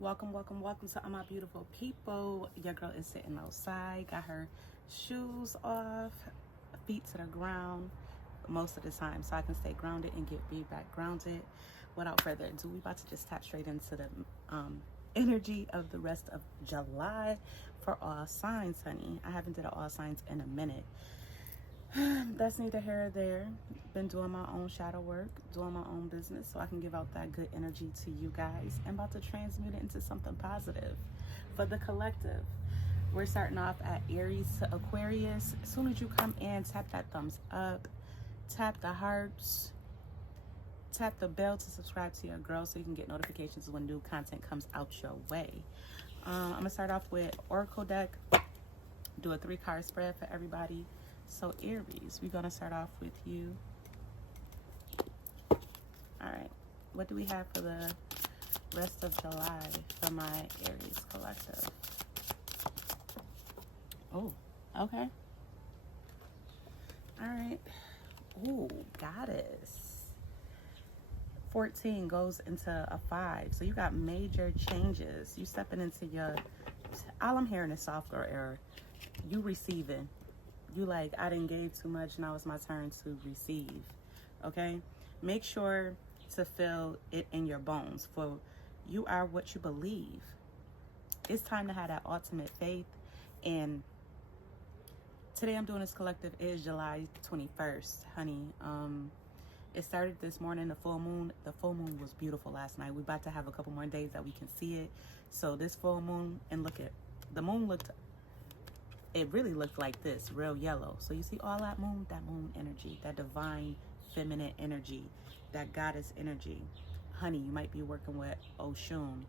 Welcome to all my beautiful people. Your girl is sitting outside, got her shoes off, feet to the ground most of the time, so I can stay grounded and get me back grounded. Without further ado, we about to just tap straight into the energy of the rest of July for all signs, honey. I haven't did an all signs in a minute. That's neither here or there. Been doing my own shadow work, doing my own business, so I can give out that good energy to you guys. I'm about to transmute it into something positive for the collective. We're starting off at Aries to Aquarius. As soon as you come in, tap that thumbs up, tap the hearts, tap the bell to subscribe to your girl so you can get notifications when new content comes out your way. I'm gonna start off with Oracle deck, do a 3-card spread for everybody. So Aries, we're gonna start off with you. All right, what do we have for the rest of July for my Aries collective? Oh, okay. All right. Oh, Goddess. 14 goes into a 5. So you got major changes. You stepping into your, all I'm hearing is soft girl error. You receiving. You like, I didn't give too much, now it's my turn to receive. Okay? Make sure to feel it in your bones, for you are what you believe. It's time to have that ultimate faith. And today I'm doing this collective is July 21st, honey. It started this morning, the full moon. The full moon was beautiful last night. We're about to have a couple more days that we can see it. So this full moon, and look at, the moon looked, it really looked like this, real yellow. So you see all that moon energy, that divine feminine energy, that goddess energy. Honey, you might be working with Oshun,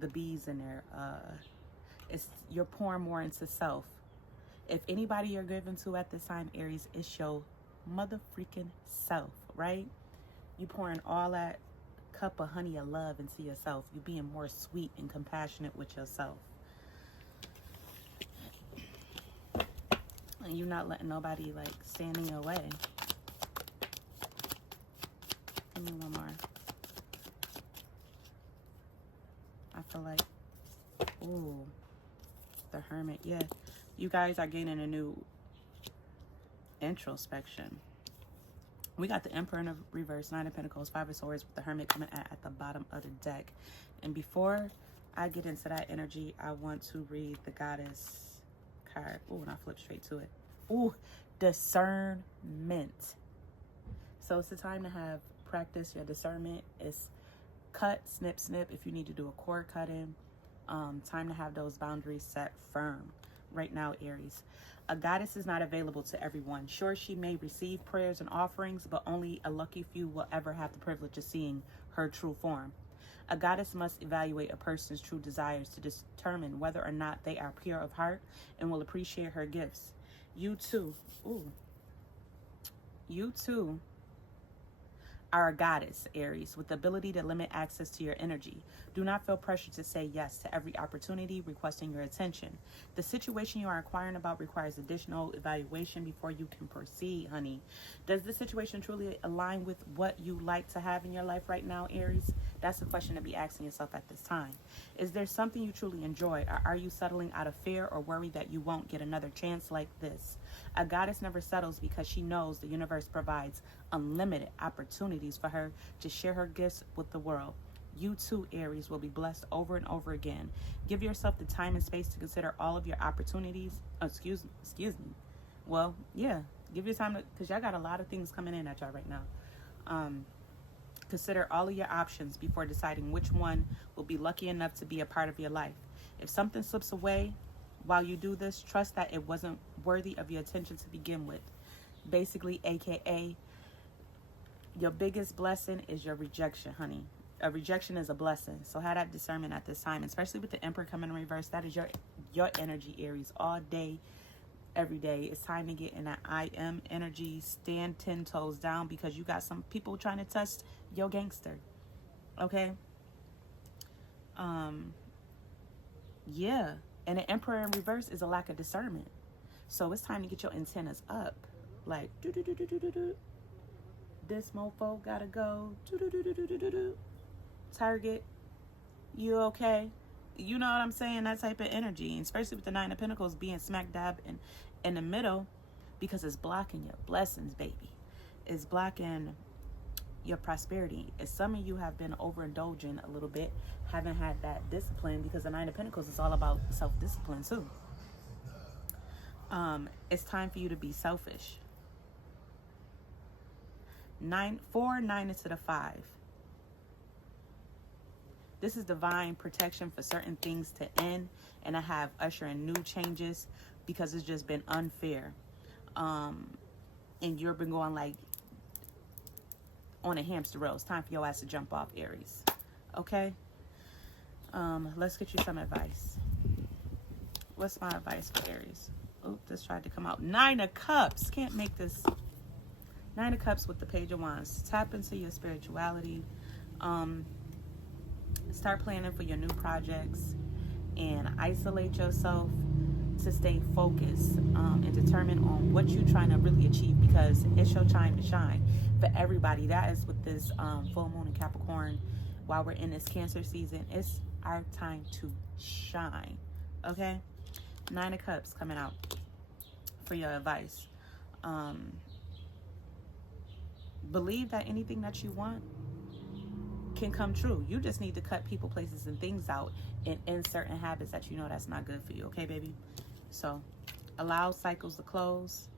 the bees in there. You're pouring more into self. If anybody you're giving to at this time, Aries, it's your mother freaking self, right? You pouring all that cup of honey of love into yourself. You being more sweet and compassionate with yourself. And you're not letting nobody like stand in your way. Give me one more. I feel like, ooh, the Hermit. Yeah, you guys are gaining a new introspection. We got the Emperor in the reverse, 9 of Pentacles, 5 of Swords, with the Hermit coming at the bottom of the deck. And before I get into that energy, I want to read the Goddess card. Oh, and I flip straight to it. Oh, discernment. So it's the time to have practice your discernment. It's cut, snip, snip if you need to do a cord cutting. Time to have those boundaries set firm. Right now, Aries, a goddess is not available to everyone. Sure, she may receive prayers and offerings, but only a lucky few will ever have the privilege of seeing her true form. A goddess must evaluate a person's true desires to determine whether or not they are pure of heart and will appreciate her gifts. You too are a goddess, Aries, with the ability to limit access to your energy. Do not feel pressure to say yes to every opportunity requesting your attention. The situation you are inquiring about requires additional evaluation before you can proceed, honey. Does the situation truly align with what you like to have in your life right now, Aries? That's the question to be asking yourself at this time. Is there something you truly enjoy, or are you settling out of fear or worry that you won't get another chance like this? A goddess never settles because she knows the universe provides unlimited opportunities for her to share her gifts with the world. You too, Aries, will be blessed over and over again. Give yourself the time and space to consider all of your opportunities. Excuse me. Well, yeah, give your time to, because y'all got a lot of things coming in at y'all right now. Consider all of your options before deciding which one will be lucky enough to be a part of your life. If something slips away while you do this, trust that it wasn't worthy of your attention to begin with. Basically, aka, your biggest blessing is your rejection, honey. A rejection is a blessing. So have that discernment at this time, especially with the Emperor coming in reverse. That is your energy, Aries, all day, every day. It's time to get in that I am energy. Stand 10 toes down, because you got some people trying to test your gangster. Okay? Yeah. And the Emperor in reverse is a lack of discernment. So it's time to get your antennas up. Like, do. This mofo gotta go. Do. target, you okay? You know what I'm saying? That type of energy, and especially with the Nine of Pentacles being smack dab in the middle, because it's blocking your blessings, baby. It's blocking your prosperity. As some of you have been overindulging a little bit, haven't had that discipline, because the Nine of Pentacles is all about self-discipline too. It's time for you to be selfish. 4, 9 into the 5. This is divine protection for certain things to end, and I have usher in new changes, because it's just been unfair. And you've been going like on a hamster wheel. It's time for your ass to jump off, Aries. Okay? Let's get you some advice. What's my advice for Aries? Oh, this tried to come out. 9 of Cups. Can't make this. 9 of Cups with the Page of Wands. Tap into your spirituality. Start planning for your new projects, and isolate yourself to stay focused and determined on what you're trying to really achieve, because it's your time to shine. For everybody, that is with this full moon in Capricorn, while we're in this Cancer season, it's our time to shine. Okay? 9 of Cups coming out for your advice. Believe that anything that you want can come true. You just need to cut people, places, and things out, and end certain habits that you know that's not good for you. Okay, baby? So allow cycles to close.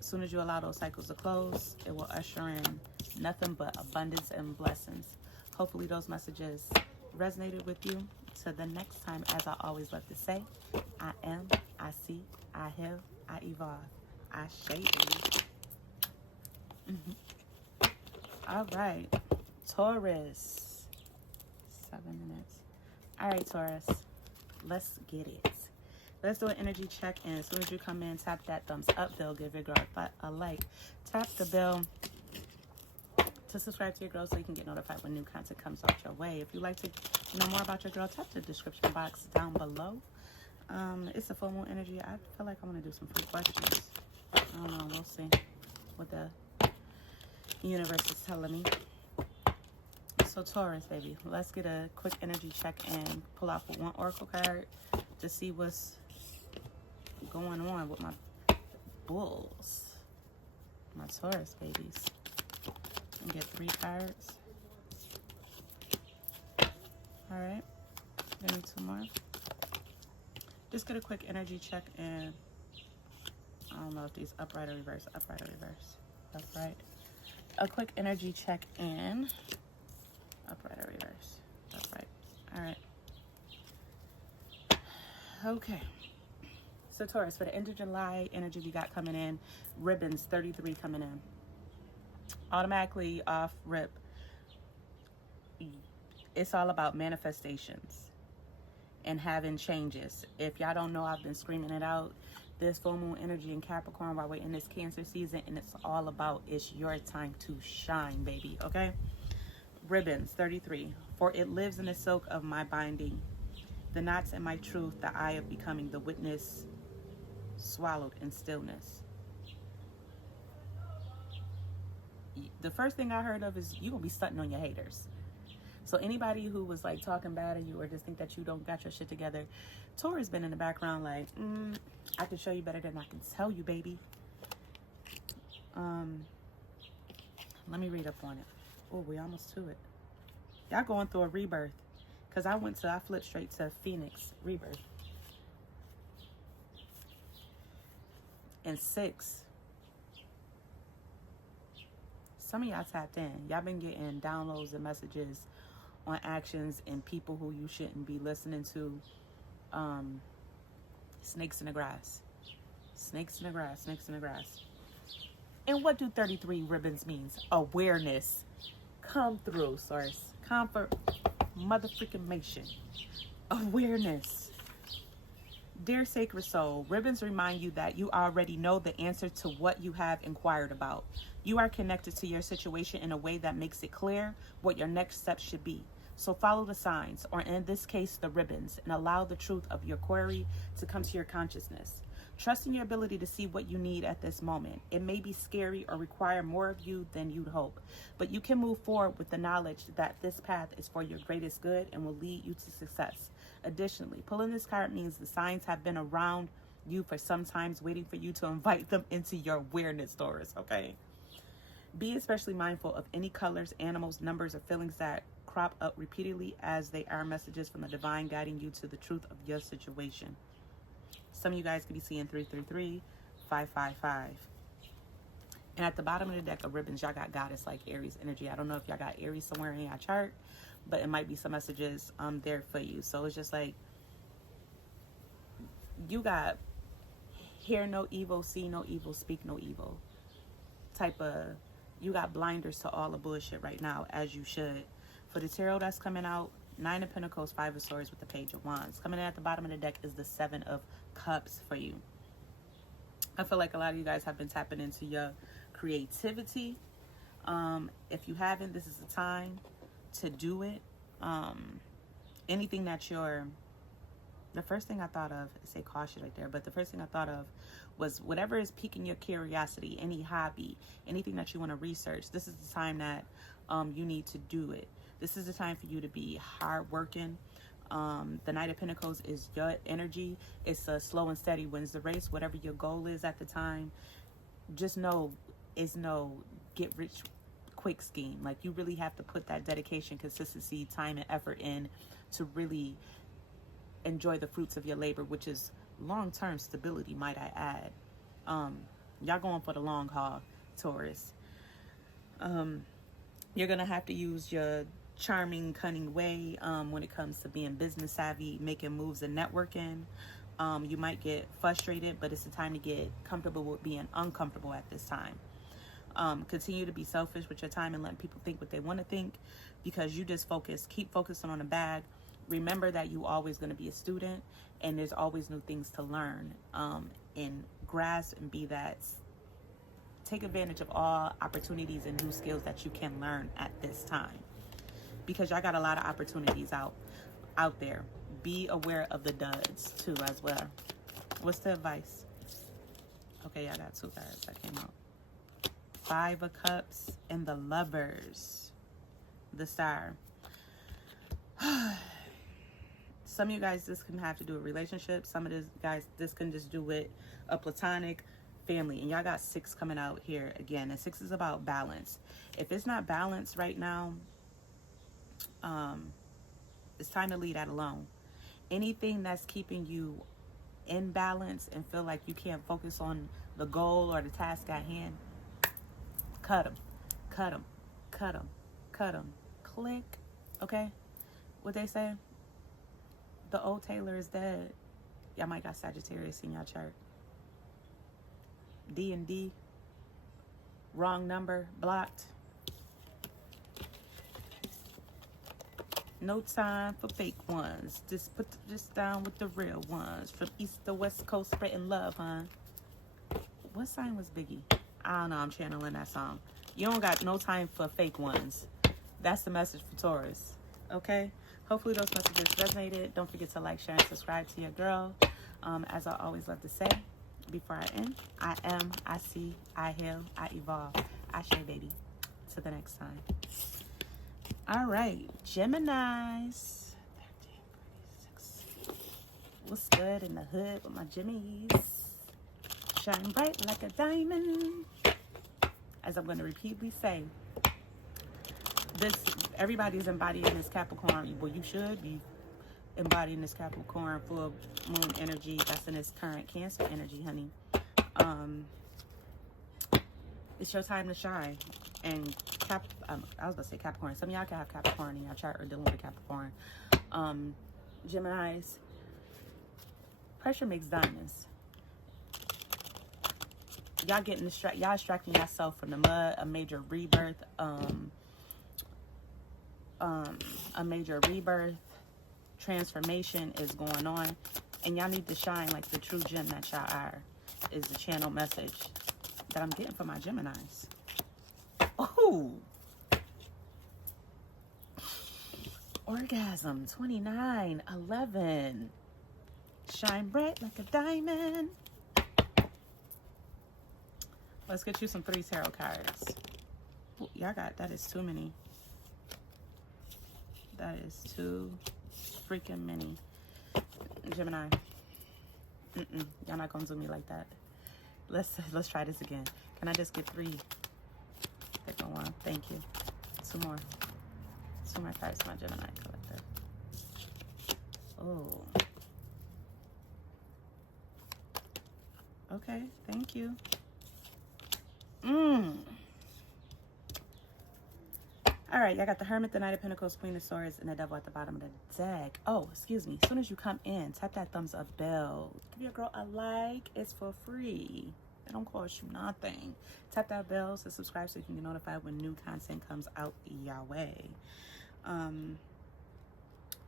As soon as you allow those cycles to close, it will usher in nothing but abundance and blessings. Hopefully those messages resonated with you. Till the next time, as I always love to say, I am, I see, I have, I evolve. I shade you. All right. Taurus. 7 minutes. All right, Taurus. Let's get it. Let's do an energy check in. As soon as you come in, tap that thumbs up bell. Give your girl a like. Tap the bell to subscribe to your girl so you can get notified when new content comes out your way. If you'd like to know more about your girl, tap the description box down below. It's a full moon energy. I feel like I'm going to do some free questions. I don't know. We'll see what the universe is telling me. So Taurus, baby, let's get a quick energy check and pull out for one oracle card to see what's going on with my bulls, my Taurus babies. And get 3 cards. All right, give me 2 more. Just get a quick energy check and I don't know if these upright or reverse. Upright or reverse. Upright. A quick energy check in. Upright or reverse. Upright. All right. Okay. So Taurus, for the end of July energy we got coming in, ribbons 33 coming in. Automatically off rip. It's all about manifestations and having changes. If y'all don't know, I've been screaming it out. This full moon energy in Capricorn while we're in this Cancer season, and it's all about it's your time to shine, baby. Okay? Ribbons 33. For it lives in the silk of my binding, the knots in my truth, the eye of becoming, the witness swallowed in stillness. The first thing I heard of is you gonna be stunting on your haters. So anybody who was like talking bad of you or just think that you don't got your shit together, Taurus been in the background like, I can show you better than I can tell you, baby. Let me read up on it. Oh, we almost to it. Y'all going through a rebirth. Because I flipped straight to Phoenix rebirth. And 6. Some of y'all tapped in. Y'all been getting downloads and messages on actions and people who you shouldn't be listening to. Snakes in the grass. Snakes in the grass. Snakes in the grass. And what do 33 ribbons means? Awareness. Come through, source. Comfort. Motherfreaking awareness. Dear sacred soul, ribbons remind you that you already know the answer to what you have inquired about. You are connected to your situation in a way that makes it clear what your next step should be. So follow the signs, or in this case, the ribbons, and allow the truth of your query to come to your consciousness. Trust in your ability to see what you need at this moment. It may be scary or require more of you than you'd hope, but you can move forward with the knowledge that this path is for your greatest good and will lead you to success. Additionally, pulling this card means the signs have been around you for some time, waiting for you to invite them into your awareness, Taurus, okay? Be especially mindful of any colors, animals, numbers, or feelings that crop up repeatedly, as they are messages from the divine guiding you to the truth of your situation. Some of you guys could be seeing 333, 555. And at the bottom of the deck of ribbons, y'all got goddess like Aries energy. I don't know if y'all got Aries somewhere in your chart, but it might be some messages there for you. So it's just like, you got hear no evil, see no evil, speak no evil type of, you got blinders to all the bullshit right now, as you should. For the tarot that's coming out, 9 of Pentacles, 5 of Swords with the Page of Wands. Coming in at the bottom of the deck is the 7 of Cups for you. I feel like a lot of you guys have been tapping into your creativity. If you haven't, this is the time to do it. Anything that you're, the first thing I thought of, I say cautious right there, but the first thing I thought of was whatever is piquing your curiosity, any hobby, anything that you want to research, this is the time that you need to do it. This is the time for you to be hardworking. The Knight of Pentacles is your energy. It's a slow and steady wins the race. Whatever your goal is at the time, just know it's no get rich quick scheme. Like, you really have to put that dedication, consistency, time, and effort in to really enjoy the fruits of your labor, which is long-term stability, might I add. Y'all going for the long haul, Taurus. You're gonna have to use your charming, cunning way when it comes to being business savvy, making moves and networking. You might get frustrated, but it's the time to get comfortable with being uncomfortable at this time. Continue to be selfish with your time and letting people think what they want to think, because you just keep focusing on the bag. Remember that you always going to be a student, and there's always new things to learn and grasp, and take advantage of all opportunities and new skills that you can learn at this time, because y'all got a lot of opportunities out there. Be aware of the duds too as well. What's the advice? Okay, I got 2 cards that came out. 5 of Cups and the Lovers, the Star. Some of you guys, this can have to do with relationships. Some of you guys, this can just do with a platonic family. And y'all got 6 coming out here again. And 6 is about balance. If it's not balanced right now, it's time to leave that alone. Anything that's keeping you in balance and feel like you can't focus on the goal or the task at hand, cut them, cut them, cut them, cut them. Click. Okay? What they say? The old Taylor is dead. Y'all might got Sagittarius in your chart. D and D. Wrong number. Blocked. No time for fake ones. Just put this down with the real ones. From east to west coast, spreading love, huh? What sign was Biggie? I don't know. I'm channeling that song. You don't got no time for fake ones. That's the message for Taurus. Okay? Hopefully those messages resonated. Don't forget to like, share, and subscribe to your girl. As I always love to say, before I end, I am, I see, I heal, I evolve. I share, baby. Till the next time. All right, Geminis. 13, 36. What's good in the hood with my Gemmies? Shine bright like a diamond. As I'm going to repeatedly say, everybody's embodying this Capricorn. Well, you should be embodying this Capricorn full moon energy that's in this current Cancer energy, honey. It's your time to shine. And I was about to say Capricorn. Some of y'all can have Capricorn in your chart or dealing with Capricorn. Geminis, pressure makes diamonds. Y'all getting y'all extracting yourself from the mud. A major rebirth. A major rebirth transformation is going on, and y'all need to shine like the true gem that y'all are, is the channel message that I'm getting for my Geminis. Oh, orgasm 29/11. Shine bright like a diamond. Let's get you some 3 tarot cards. Ooh, y'all got, that is too many. That is too freaking many. Gemini. Y'all not gonna do me like that. Let's try this again. Can I just get 3? Pick one. Thank you. 2 more. 2 more cards, my Gemini collector. Oh. Okay, thank you. All right, y'all got the Hermit, the Knight of Pentacles, Queen of Swords, and the Devil at the bottom of the deck. Oh, excuse me. As soon as you come in, tap that thumbs up bell. Give your girl a like. It's for free. It don't cost you nothing. Tap that bell to subscribe so you can get notified when new content comes out your way.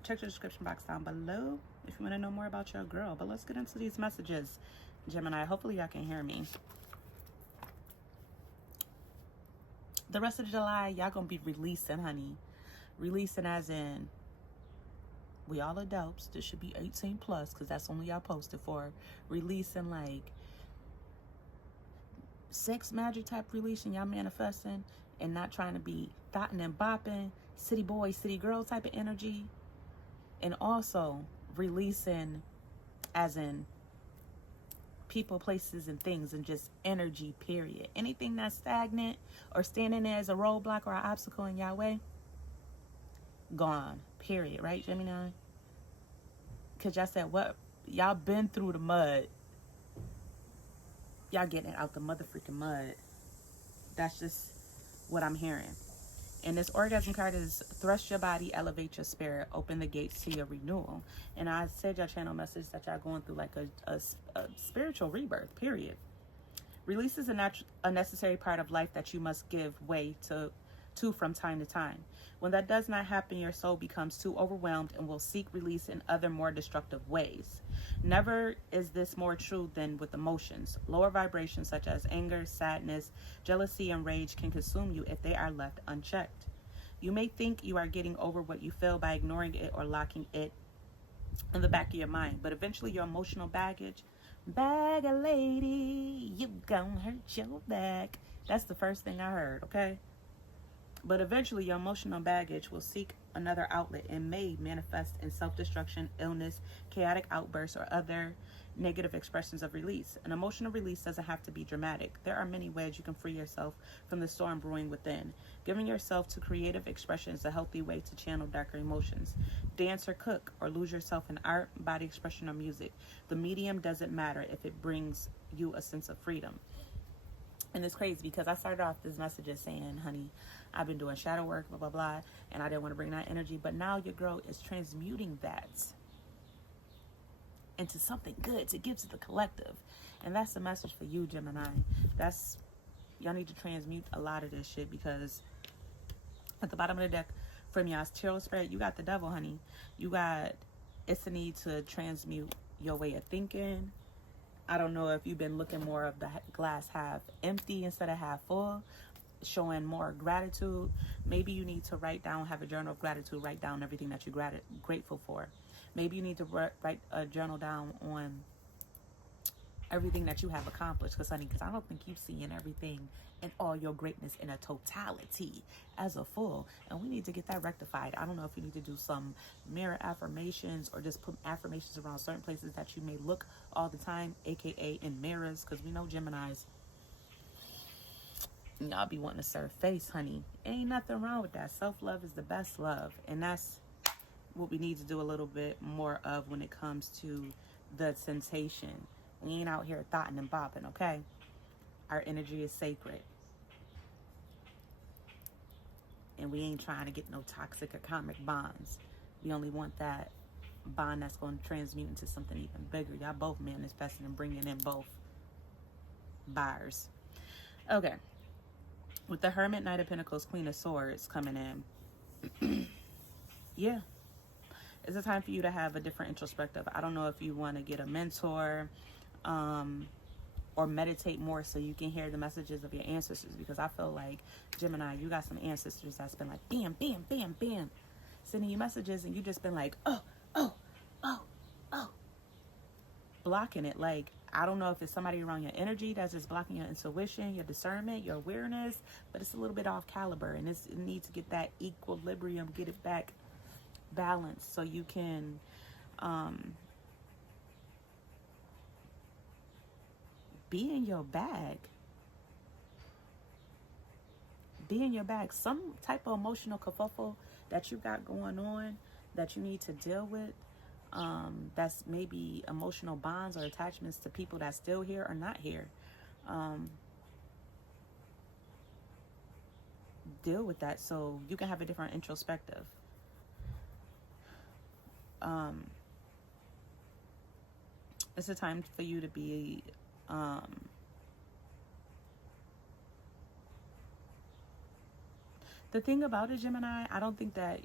Check the description box down below if you want to know more about your girl. But let's get into these messages, Gemini. Hopefully y'all can hear me. The rest of July, y'all gonna be releasing, honey. Releasing as in, we all adults. This should be 18 plus because that's only y'all posted for. Releasing like sex magic type releasing, y'all manifesting and not trying to be thotting and bopping, city boy, city girl type of energy. And also releasing as in people, places, and things, and just energy, period. Anything that's stagnant or standing there as a roadblock or an obstacle in y'all way, gone, period. Right, Gemini? Because y'all said, what? Y'all been through the mud. Y'all getting out the motherfucking mud. That's just what I'm hearing. And this orgasm card is thrust your body, elevate your spirit, open the gates to your renewal. And I said your channel message that y'all going through like a spiritual rebirth, period. Release is a necessary part of life that you must give way to from time to time. When that does not happen, your soul becomes too overwhelmed and will seek release in other more destructive ways. Never is this more true than with emotions. Lower vibrations such as anger, sadness, jealousy, and rage can consume you if they are left unchecked. You may think you are getting over what you feel by ignoring it or locking it in the back of your mind, but eventually your emotional baggage, bag a lady, you gon' hurt your back. That's the first thing I heard, okay? But eventually your emotional baggage will seek another outlet and may manifest in self-destruction, illness, chaotic outbursts, or other negative expressions of release. An emotional release doesn't have to be dramatic. There are many ways you can free yourself from the storm brewing within. Giving yourself to creative expression is a healthy way to channel darker emotions. Dance or cook, or lose yourself in art, body expression, or music. The medium doesn't matter if it brings you a sense of freedom. And it's crazy because I started off this message saying, honey, I've been doing shadow work, blah, blah, blah, and I didn't want to bring that energy. But now your girl is transmuting that into something good to give to the collective. And that's the message for you, Gemini. Y'all need to transmute a lot of this shit, because at the bottom of the deck from y'all's tarot spread, you got the devil, honey. It's a need to transmute your way of thinking. I don't know if you've been looking more of the glass half empty instead of half full, showing more gratitude. Maybe you need to have a journal of gratitude, write down everything that you're grateful for. Maybe you need to write a journal down on everything that you have accomplished, because I don't think you've seen everything and all your greatness in a totality as a full, and we need to get that rectified. I don't know if you need to do some mirror affirmations or just put affirmations around certain places that you may look all the time, aka in mirrors, because we know Geminis, y'all be wanting to serve face, honey. Ain't nothing wrong with that. Self-love is the best love, and that's what we need to do a little bit more of when it comes to the sensation. We ain't out here thotting and bopping, okay? Our energy is sacred. And we ain't trying to get no toxic or karmic bonds. We only want that bond that's going to transmute into something even bigger. Y'all both manifesting and bringing in both buyers. Okay. With the Hermit, Knight of Pentacles, Queen of Swords coming in. Yeah. It's a time for you to have a different introspective. I don't know if you want to get a mentor, or meditate more so you can hear the messages of your ancestors, because I feel like, Gemini, you got some ancestors that's been like bam, bam, bam, bam, sending you messages, and you just been like, oh, blocking it. Like, I don't know if it's somebody around your energy that's just blocking your intuition, your discernment, your awareness, but it's a little bit off caliber, and it needs to get that equilibrium, get it back balanced, so you can be in your bag. Be in your bag. Some type of emotional kerfuffle that you got going on that you need to deal with. That's maybe emotional bonds or attachments to people that's still here or not here. Deal with that so you can have a different introspective. It's a time for you to be the thing about it, Gemini, I don't think that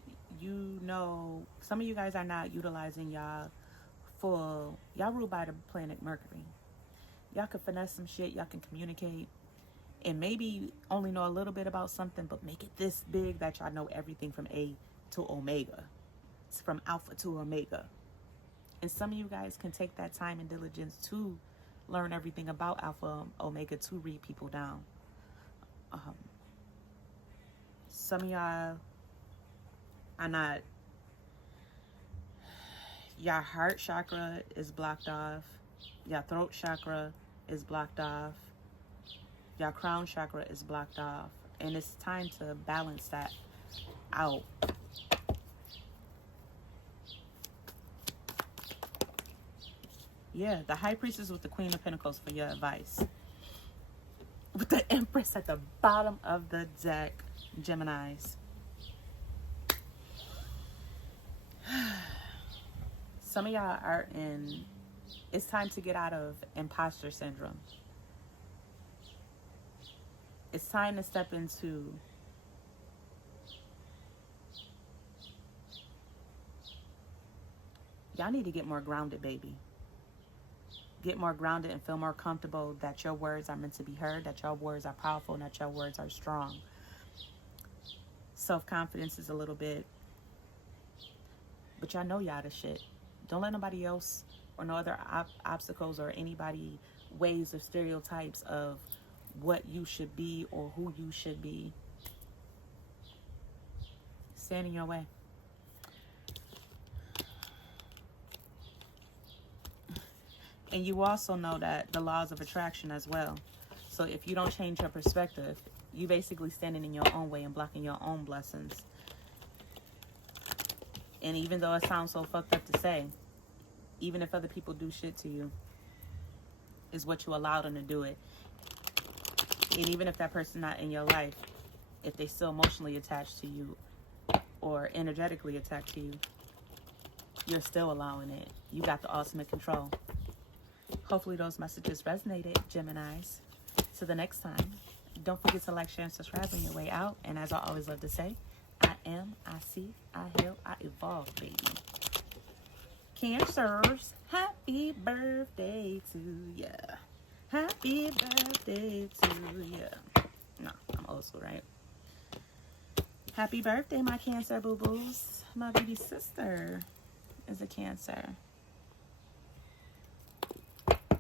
some of you guys are not utilizing y'all ruled by the planet Mercury. Y'all can finesse some shit, y'all can communicate, and maybe only know a little bit about something, but make it this big that y'all know everything from A to Omega. It's from Alpha to Omega. And some of you guys can take that time and diligence to learn everything about Alpha Omega to read people down. Some of y'all are not. Your heart chakra is blocked off. Your throat chakra is blocked off. Your crown chakra is blocked off. And it's time to balance that out. Yeah, the High Priestess with the Queen of Pentacles for your advice. With the Empress at the bottom of the deck, Geminis. Some of y'all are it's time to get out of imposter syndrome. It's time to step into y'all need to get more grounded, baby. Get more grounded and feel more comfortable that your words are meant to be heard, that your words are powerful, and that your words are strong. Self-confidence is a little bit, but y'all know y'all the shit. Don't let nobody else or no other obstacles or anybody ways of stereotypes of what you should be or who you should be stand in your way. And you also know that the laws of attraction as well. So if you don't change your perspective, you basically standing in your own way and blocking your own blessings. And even though it sounds so fucked up to say, even if other people do shit to you, is what you allow them to do it. And even if that person not in your life, if they still emotionally attached to you or energetically attached to you, you're still allowing it. You got the ultimate control. Hopefully those messages resonated, Geminis. Till the next time, don't forget to like, share, and subscribe on your way out. And as I always love to say, I am, I see, I heal, I evolve, baby. Cancers, happy birthday to ya. Happy birthday to ya. No, I'm old school, right? Happy birthday, my Cancer boo-boos. My baby sister is a Cancer.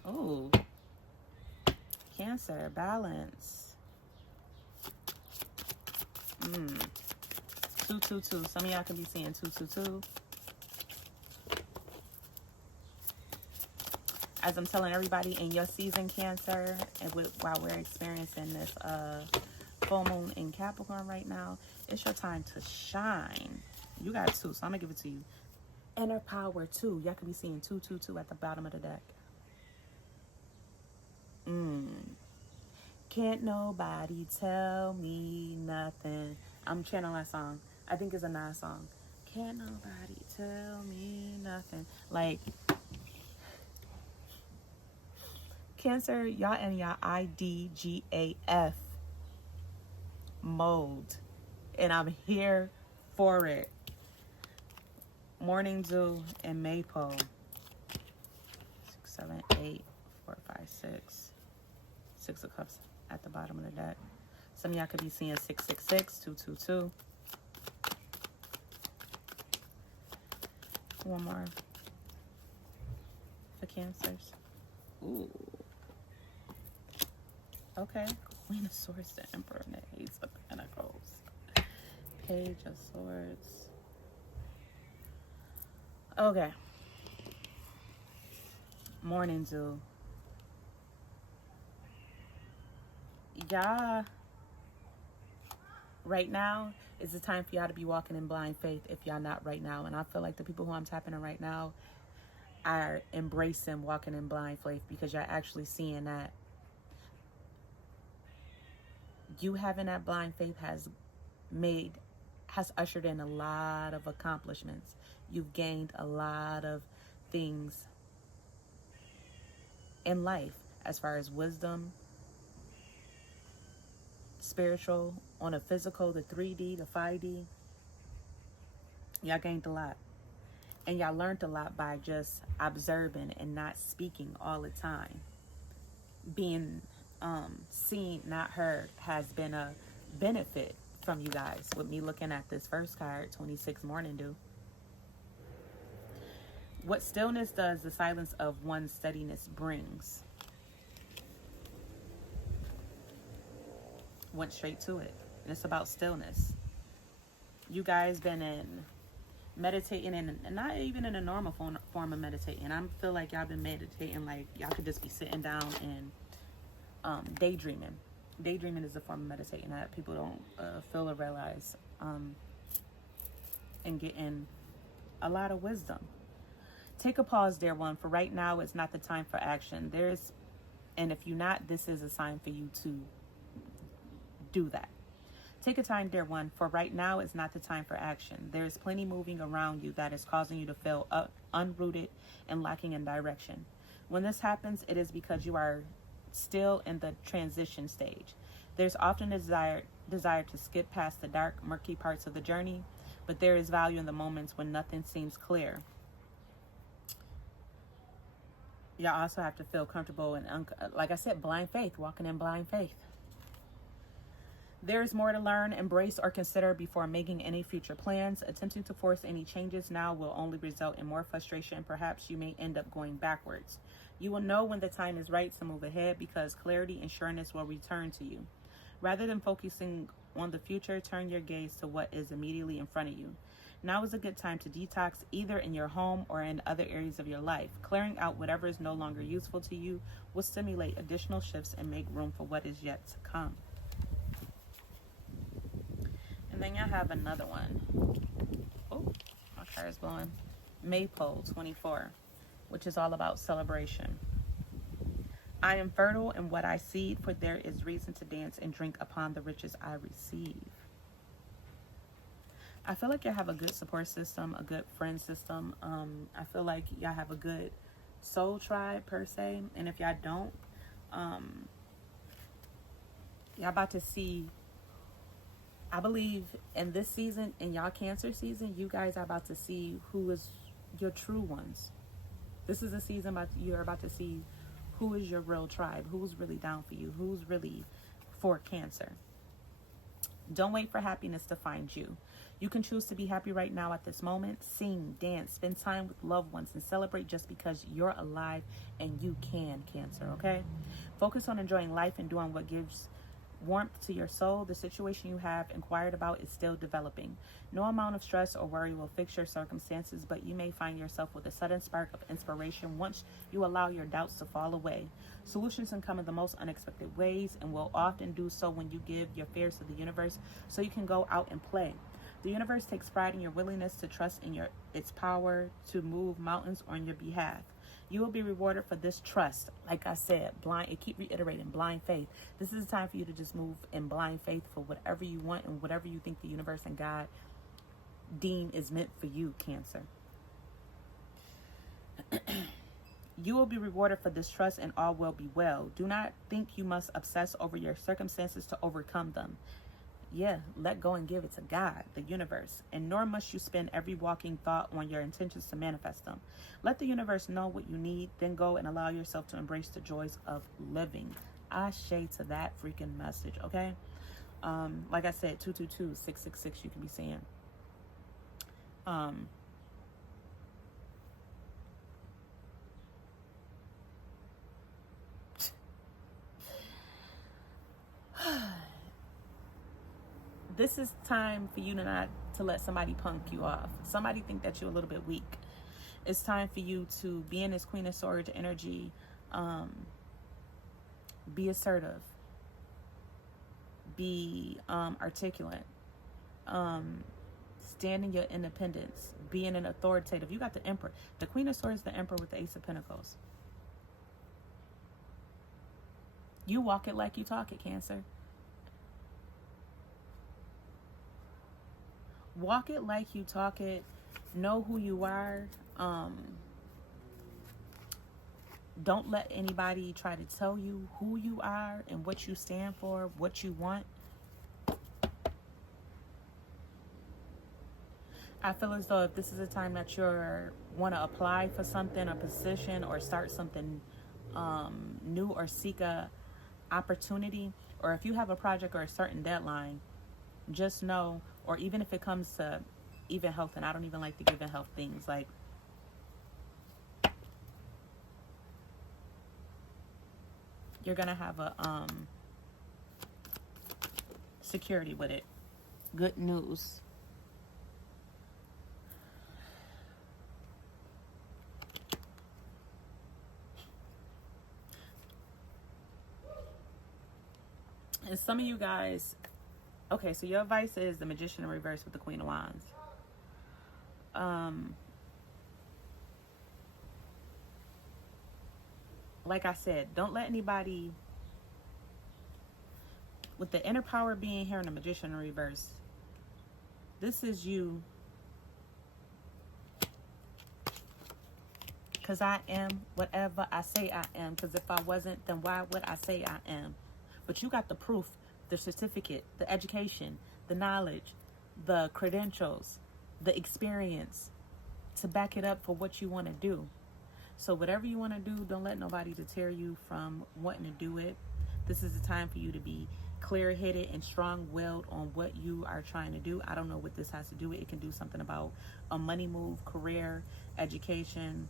Oh, Cancer, balance. 222. Some of y'all can be seeing 222. As I'm telling everybody in your season, Cancer, and while we're experiencing this full moon in Capricorn right now, it's your time to shine. You got 2, so I'm gonna give it to you. Inner power 2. Y'all can be seeing 222 at the bottom of the deck. Can't nobody tell me nothing. I'm channeling that song. I think it's a Nas song. Can't nobody tell me nothing. Like, Cancer, y'all in your IDGAF mode. And I'm here for it. Morning Dew and Maypole. 6, 7, 8, 4, 5, 6. 6 of Cups at the bottom of the deck. Some of y'all could be seeing 666, 222. One more for Cancers. Ooh. Okay. Queen of Swords, the Emperor, and the Ace of Pentacles. Page of Swords. Okay. Morning Zoo. Y'all, right now is the time for y'all to be walking in blind faith if y'all not right now. And I feel like the people who I'm tapping on right now are embracing walking in blind faith, because you're actually seeing that you having that blind faith has ushered in a lot of accomplishments. You've gained a lot of things in life as far as wisdom, spiritual, on a physical, the 3D, the 5D. Y'all gained a lot. And y'all learned a lot by just observing and not speaking all the time. Being seen, not heard, has been a benefit from you guys. With me looking at this first card, 26 Morning Dew. What stillness does, the silence of one's steadiness brings. Went straight to it. And it's about stillness. You guys been in meditating, and not even in a normal form of meditating. I feel like y'all been meditating like y'all could just be sitting down and daydreaming. Daydreaming is a form of meditating that people don't feel or realize, and getting a lot of wisdom. Take a pause, dear one, for right now is not the time for action. And if you're not, this is a sign for you to do that. Take a time, dear one, for right now is not the time for action. There is plenty moving around you that is causing you to feel unrooted and lacking in direction. When this happens, it is because you are still in the transition stage. There's often a desire to skip past the dark, murky parts of the journey, but there is value in the moments when nothing seems clear. Y'all also have to feel comfortable and, like I said, blind faith, walking in blind faith. There is more to learn, embrace, or consider before making any future plans. Attempting to force any changes now will only result in more frustration, and perhaps you may end up going backwards. You will know when the time is right to move ahead, because clarity and sureness will return to you. Rather than focusing on the future, turn your gaze to what is immediately in front of you. Now is a good time to detox, either in your home or in other areas of your life. Clearing out whatever is no longer useful to you will stimulate additional shifts and make room for what is yet to come. And then y'all have another one. Oh, my car is blowing. Maypole 24, which is all about celebration. I am fertile in what I seed, for there is reason to dance and drink upon the riches I receive. I feel like y'all have a good support system, a good friend system. I feel like y'all have a good soul tribe per se. And if y'all don't, y'all about to see, I believe in this season, in y'all Cancer season, you guys are about to see who is your true ones. This is a season you're about to see who is your real tribe, who's really down for you, who's really for Cancer. Don't wait for happiness to find you. You can choose to be happy right now at this moment. Sing, dance, spend time with loved ones, and celebrate just because you're alive and you can, Cancer, okay? Focus on enjoying life and doing what gives warmth to your soul. The situation you have inquired about is still developing. No amount of stress or worry will fix your circumstances, but you may find yourself with a sudden spark of inspiration once you allow your doubts to fall away. Solutions can come in the most unexpected ways and will often do so when you give your fears to the universe so you can go out and play. The universe takes pride in your willingness to trust in its power to move mountains on your behalf. You will be rewarded for this trust. Like I said, I keep reiterating, blind faith. This is the time for you to just move in blind faith for whatever you want and whatever you think the universe and God deem is meant for you, Cancer. You will be rewarded for this trust, and all will be well. Do not think you must obsess over your circumstances to overcome them. Yeah, let go and give it to God, the universe. And nor must you spend every walking thought on your intentions to manifest them. Let the universe know what you need, then go and allow yourself to embrace the joys of living. Ashe to that freaking message, okay? Like I said, 222-666 you can be saying. this is time for you to not to let somebody punk you off. Somebody think that you're a little bit weak. It's time for you to be in this Queen of Swords energy. Be assertive. Be articulate. Stand in your independence. Being an authoritative. You got the Emperor. The Queen of Swords, the Emperor with the Ace of Pentacles. You walk it like you talk it, Cancer. Walk it like you talk it. Know who you are. Don't let anybody try to tell you who you are and what you stand for, what you want. I feel as though if this is a time that you want to apply for something, a position, or start something new, or seek a opportunity, or if you have a project or a certain deadline, just know, or even if it comes to even health, and I don't even like to give in health things, like you're gonna have a security with it. Good news. And some of you guys, okay, so your advice is the Magician in reverse with the Queen of Wands. Like I said, don't let anybody, with the inner power being here and the Magician in reverse, this is you. Because I am whatever I say I am. Because if I wasn't, then why would I say I am? But you got the proof, the certificate, the education, the knowledge, the credentials, the experience to back it up for what you want to do. So whatever you want to do, don't let nobody deter you from wanting to do it. This is the time for you to be clear-headed and strong-willed on what you are trying to do. I don't know what this has to do with. It can do something about a money move, career, education,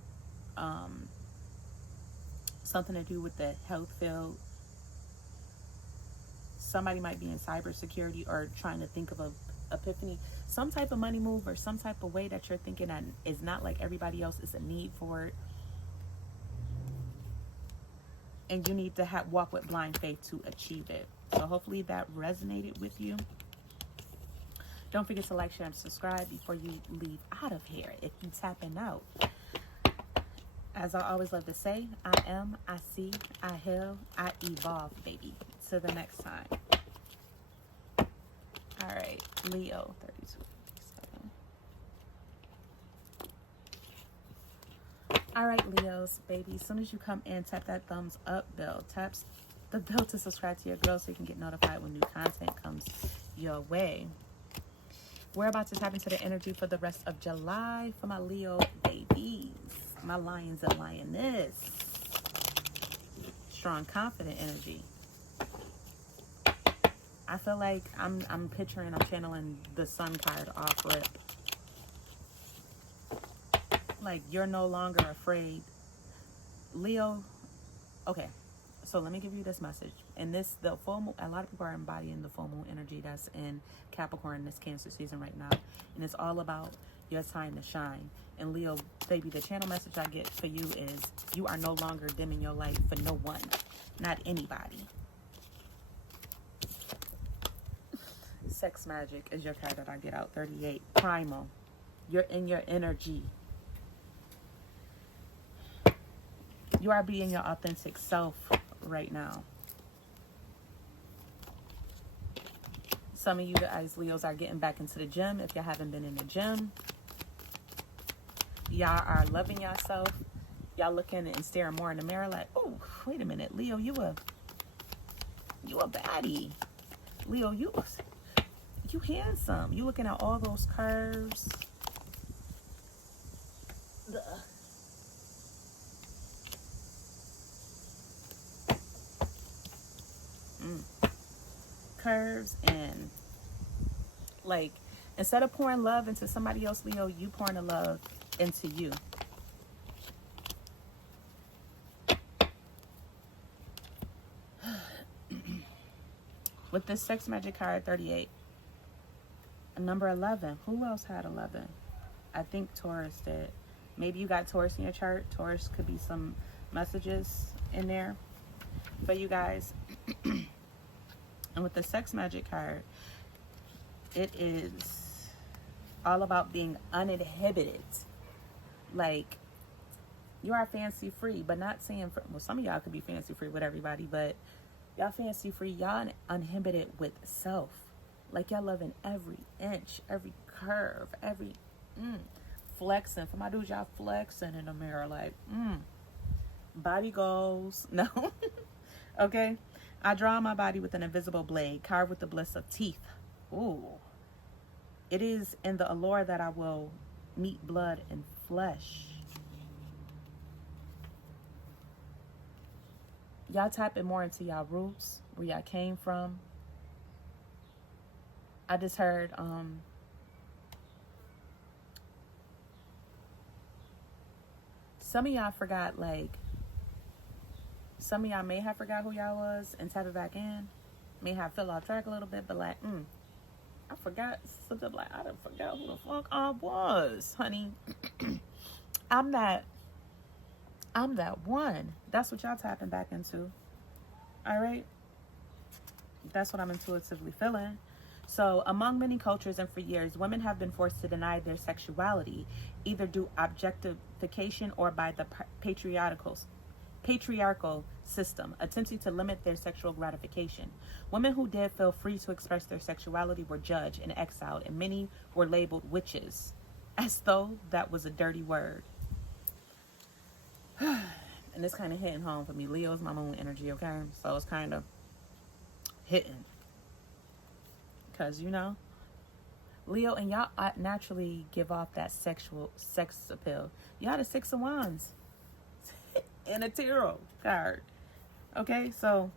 something to do with the health field. Somebody might be in cybersecurity or trying to think of a epiphany, some type of money move or some type of way that you're thinking that is not like everybody else. Is a need for it. And you need to walk with blind faith to achieve it. So hopefully that resonated with you. Don't forget to like, share, and subscribe before you leave out of here if you tapping out. As I always love to say, I am, I see, I heal, I evolve, baby. To the next time. All right, Leo, 32. All right, Leos, baby. As soon as you come in, tap that thumbs up bell. Tap the bell to subscribe to your girl so you can get notified when new content comes your way. We're about to tap into the energy for the rest of July for my Leo babies. My lions and lioness. Strong, confident energy. I feel like I'm channeling the Sun card off rip. Like, you're no longer afraid. Leo, okay, so let me give you this message. And the full moon, a lot of people are embodying the full moon energy that's in Capricorn this Cancer season right now. And it's all about your time to shine. And Leo, baby, the channel message I get for you is you are no longer dimming your light for no one, not anybody. Sex Magic is your card that I get out. 38. Primal. You're in your energy. You are being your authentic self right now. Some of you guys, Leos, are getting back into the gym if you haven't been in the gym. Y'all are loving yourself. Y'all looking and staring more in the mirror like, oh, wait a minute, Leo, you a baddie. Leo, you handsome. You looking at all those curves. Curves, and like, instead of pouring love into somebody else, Leo, you pouring the love into you. With this Sex Magic card, 38, Number 11. Who else had 11? I think Taurus did. Maybe you got Taurus in your chart. Taurus could be some messages in there for you guys. And with the sex magic card, it is all about being uninhibited. Like, you are fancy free, but not saying, well, some of y'all could be fancy free with everybody, but y'all fancy free, y'all uninhibited with self. Like, y'all loving every inch, every curve, every flexing. For my dudes, y'all flexing in the mirror, like, body goals. No. Okay. I draw my body with an invisible blade, carved with the bliss of teeth. Ooh. It is in the allure that I will meet blood and flesh. Y'all tapping more into y'all roots, where y'all came from. I just heard some of y'all forgot, like, some of y'all may have forgot who y'all was and tap it back in. May have fell off track a little bit, but like, I forgot something, like, I done forgot who the fuck I was, honey. I'm that one. That's what y'all tapping back into. All right? That's what I'm intuitively feeling. So, among many cultures and for years, women have been forced to deny their sexuality, either due objectification or by the patriarchal system, attempting to limit their sexual gratification. Women who did feel free to express their sexuality were judged and exiled, and many were labeled witches, as though that was a dirty word. And it's kind of hitting home for me. Leo is my moon energy, okay? So it's kind of hitting. Because, you know, Leo and y'all naturally give off that sex appeal. Y'all the 6 of Wands. And a tarot card. Okay, so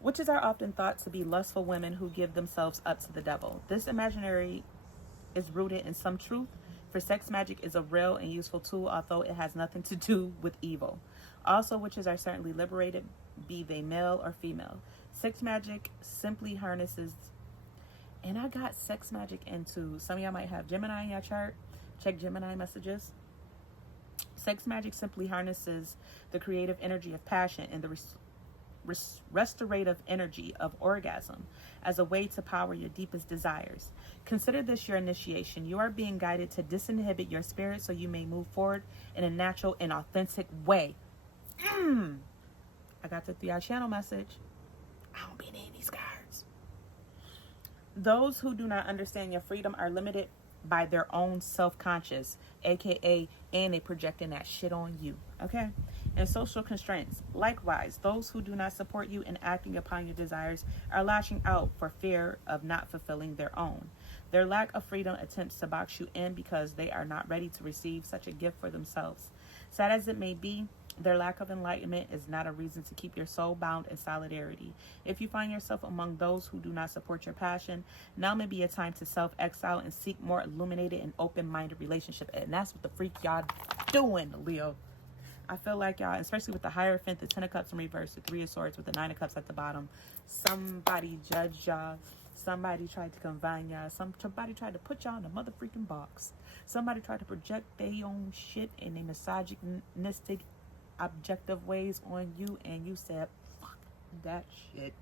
witches are often thought to be lustful women who give themselves up to the devil. This imaginary is rooted in some truth, for sex magic is a real and useful tool, although it has nothing to do with evil. Also, witches are certainly liberated, be they male or female. Sex magic simply harnesses, and I got sex magic into, some of y'all might have Gemini in your chart. Check Gemini messages. Sex magic simply harnesses the creative energy of passion and the restorative energy of orgasm as a way to power your deepest desires. Consider this your initiation. You are being guided to disinhibit your spirit so you may move forward in a natural and authentic way. I got the 3-hour channel message. I don't be needing these cards. Those who do not understand your freedom are limited by their own self-conscious, aka, and they projecting that shit on you, okay? And social constraints. Likewise, those who do not support you in acting upon your desires are lashing out for fear of not fulfilling their own. Their lack of freedom attempts to box you in because they are not ready to receive such a gift for themselves. Sad as it may be, their lack of enlightenment is not a reason to keep your soul bound in solidarity. If you find yourself among those who do not support your passion, now may be a time to self-exile and seek more illuminated and open-minded relationship. And that's what the freak y'all doing, Leo. I feel like y'all, especially with the Hierophant, the 10 of Cups in reverse, the 3 of Swords with the 9 of Cups at the bottom, somebody judged y'all. Somebody tried to confine y'all. Somebody tried to put y'all in a mother freaking box. Somebody tried to project their own shit in a misogynistic, objective ways on you, and you said, fuck that shit.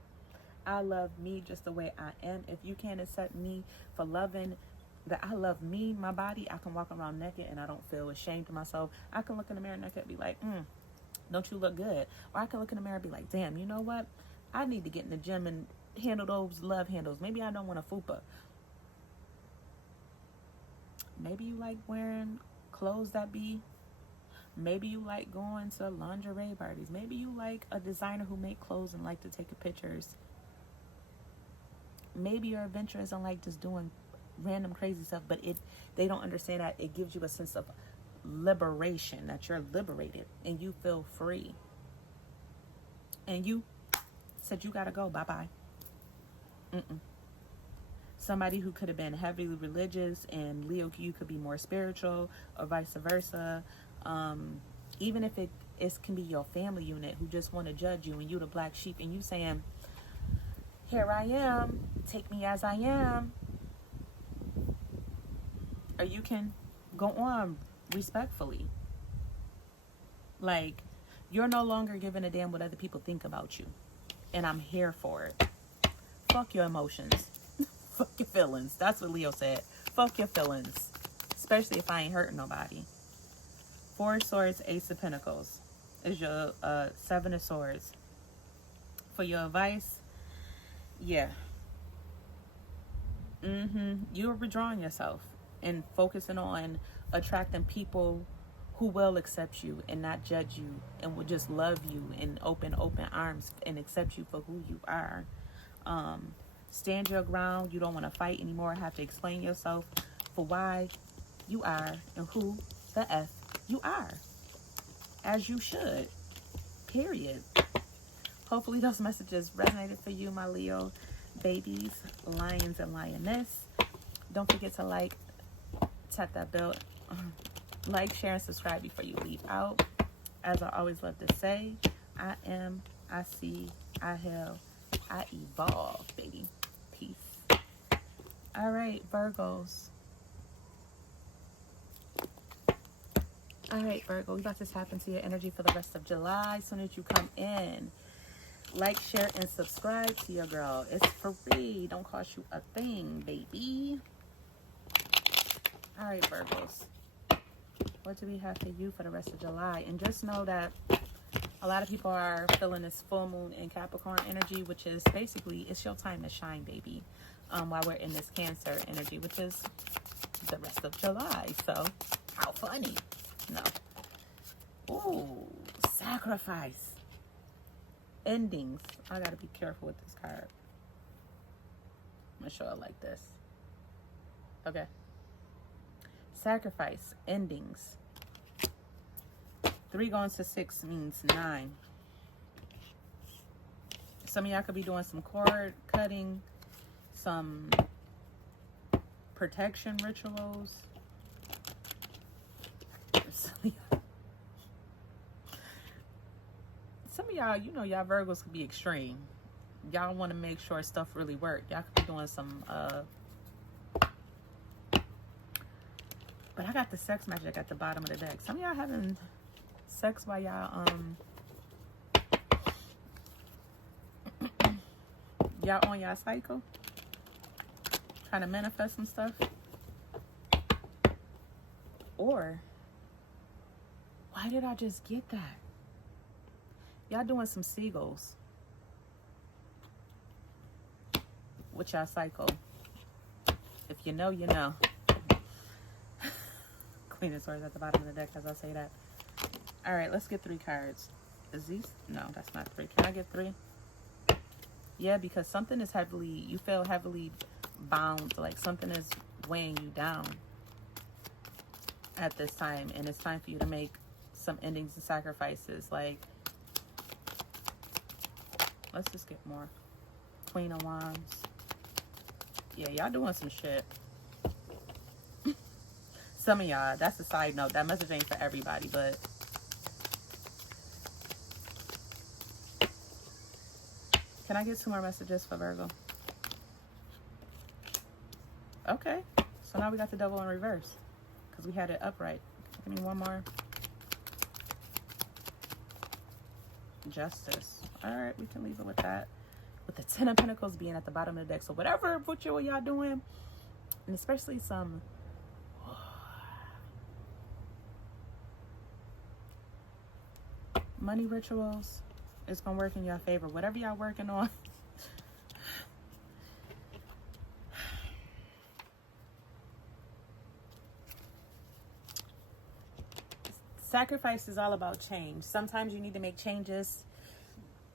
I love me just the way I am. If you can't accept me for loving that I love me, my body, I can walk around naked and I don't feel ashamed of myself. I can look in the mirror naked and be like, don't you look good? Or I can look in the mirror and be like, damn, you know what? I need to get in the gym and handle those love handles. Maybe I don't want a fupa. Maybe you like wearing clothes that be, maybe you like going to lingerie parties. Maybe you like a designer who make clothes and like to take pictures. Maybe you're adventurous and like just doing random crazy stuff, but they don't understand that it gives you a sense of liberation, that you're liberated and you feel free. And you said you gotta go, bye-bye. Somebody who could have been heavily religious and Leo, you could be more spiritual, or vice versa. Even if it can be your family unit who just want to judge you and you the black sheep and you saying, here I am, take me as I am. or you can go on respectfully. Like, you're no longer giving a damn what other people think about you. And I'm here for it. Fuck your emotions. Fuck your feelings. That's what Leo said. Fuck your feelings. Especially if I ain't hurting nobody. 4 of Swords, Ace of Pentacles. Is your 7 of Swords. For your advice, yeah. You're withdrawing yourself and focusing on attracting people who will accept you and not judge you and will just love you and open arms and accept you for who you are. Stand your ground. You don't want to fight anymore. Have to explain yourself for why you are and who the F you are. As you should. Period. Hopefully those messages resonated for you, my Leo babies, lions and lioness. Don't forget to like, tap that bell, like, share, and subscribe before you leave out. As I always love to say, I am, I see, I heal, I evolve, baby. Peace. All right, Virgos. All right, Virgo, we about to tap into your energy for the rest of July. As soon as you come in, like, share, and subscribe to your girl. It's free. Don't cost you a thing, baby. All right, Virgos. What do we have for you for the rest of July? And just know that a lot of people are feeling this full moon in Capricorn energy, which is basically, it's your time to shine, baby. While we're in this Cancer energy, which is the rest of July. So, how funny. No. Ooh, sacrifice. Endings. I gotta be careful with this card. I'm gonna show it like this. Okay. Sacrifice. Endings. 3 going to 6 means 9. Some of y'all could be doing some cord cutting, some protection rituals. Some of y'all, you know, y'all Virgos could be extreme. Y'all want to make sure stuff really work. Y'all could be doing some but I got the sex magic at the bottom of the deck. Some of y'all having sex while y'all y'all on y'all cycle, trying to manifest some stuff. Or why did I just get that? Y'all doing some seagulls with y'all cycle. If you know, you know. Queen of Swords at the bottom of the deck as I say that. All right, let's get 3 cards. Is these? No, that's not 3. Can I get 3? Yeah, because something is heavily, you feel heavily bound. Like something is weighing you down at this time. And it's time for you to make some endings and sacrifices. Like, let's just get more. Queen of Wands. Yeah, y'all doing some shit. Some of y'all, that's a side note. That message ain't for everybody, but can I get 2 more messages for Virgo? Okay. So now we got the double in reverse because we had it upright. Give me 1 more. Justice. All right, we can leave it with that. With the 10 of Pentacles being at the bottom of the deck. So whatever ritual y'all doing, and especially some money rituals, it's gonna work in your favor. Whatever y'all working on. Sacrifice is all about change. Sometimes you need to make changes.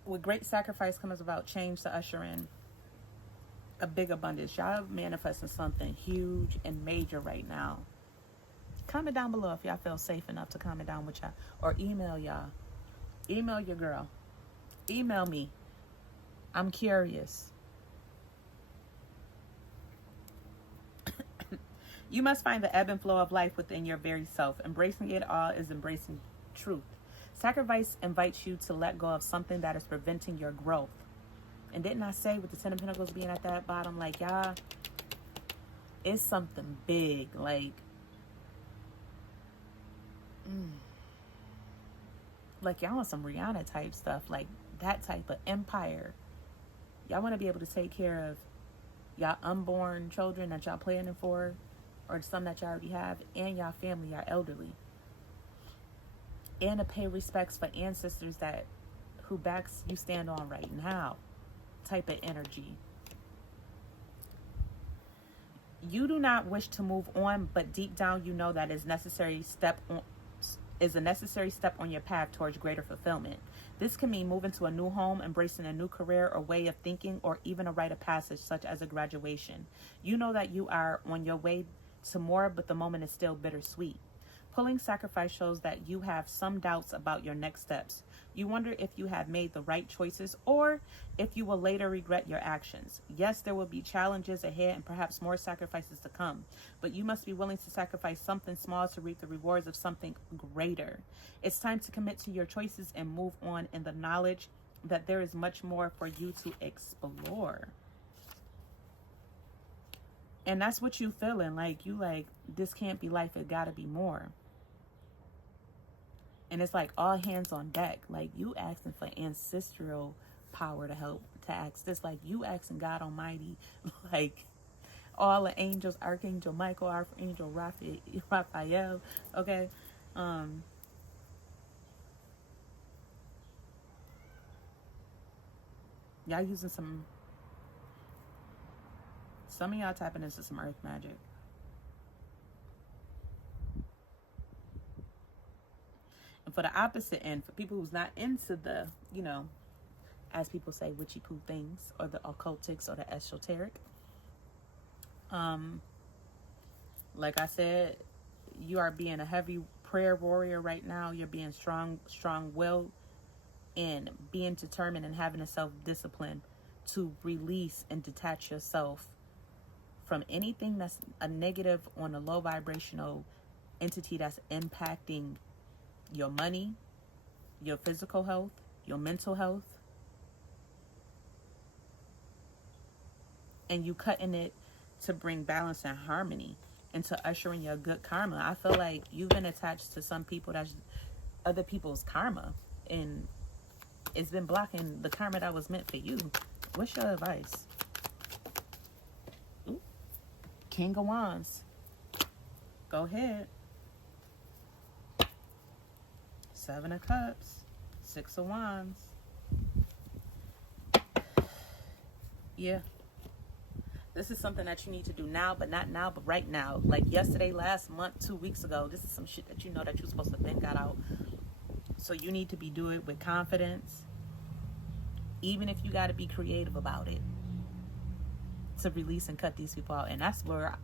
With great sacrifice comes about change to usher in a big abundance. Y'all manifesting something huge and major right now. Comment down below if y'all feel safe enough to comment down with y'all. Or email y'all. Email your girl. Email me. I'm curious. You must find the ebb and flow of life within your very self. Embracing it all is embracing truth. Sacrifice invites you to let go of something that is preventing your growth. And didn't I say with the 10 of Pentacles being at that bottom, like, y'all, it's something big. Like, like y'all want some Rihanna type stuff, like that type of empire. Y'all want to be able to take care of y'all unborn children that y'all planning for, or some that y'all already have, and y'all family, y'all elderly. And to pay respects for ancestors that who backs you stand on right now type of energy. You do not wish to move on, but deep down you know that is a necessary step on your path towards greater fulfillment. This can mean moving to a new home, embracing a new career or way of thinking, or even a rite of passage such as a graduation. You know that you are on your way to more, but the moment is still bittersweet. Pulling sacrifice shows that you have some doubts about your next steps. You wonder if you have made the right choices or if you will later regret your actions. Yes, there will be challenges ahead and perhaps more sacrifices to come, but you must be willing to sacrifice something small to reap the rewards of something greater. It's time to commit to your choices and move on in the knowledge that there is much more for you to explore. And that's what you feeling, like you like, this can't be life, it gotta be more. And it's like all hands on deck. Like you asking for ancestral power to help to ask this. Like you asking God Almighty, like all the angels, Archangel Michael, Archangel Raphael. Okay. Y'all using some of y'all tapping into some earth magic. And for the opposite end, for people who's not into the, you know, as people say, witchy poo things, or the occultics, or the esoteric, like I said, you are being a heavy prayer warrior right now. You're being strong-willed, and being determined and having a self-discipline to release and detach yourself from anything that's a negative on a low vibrational entity that's impacting your money, your physical health, your mental health, and you cutting it to bring balance and harmony and to usher in your good karma. I feel like you've been attached to some people that's other people's karma, and it's been blocking the karma that was meant for you. What's your advice? Ooh. King of Wands. Go ahead. 7 of Cups. 6 of Wands. Yeah. This is something that you need to do now, but not now, but right now. Like yesterday, last month, 2 weeks ago. This is some shit that you know that you're supposed to then got out. So you need to be doing it with confidence. Even if you got to be creative about it. To release and cut these people out. And that's where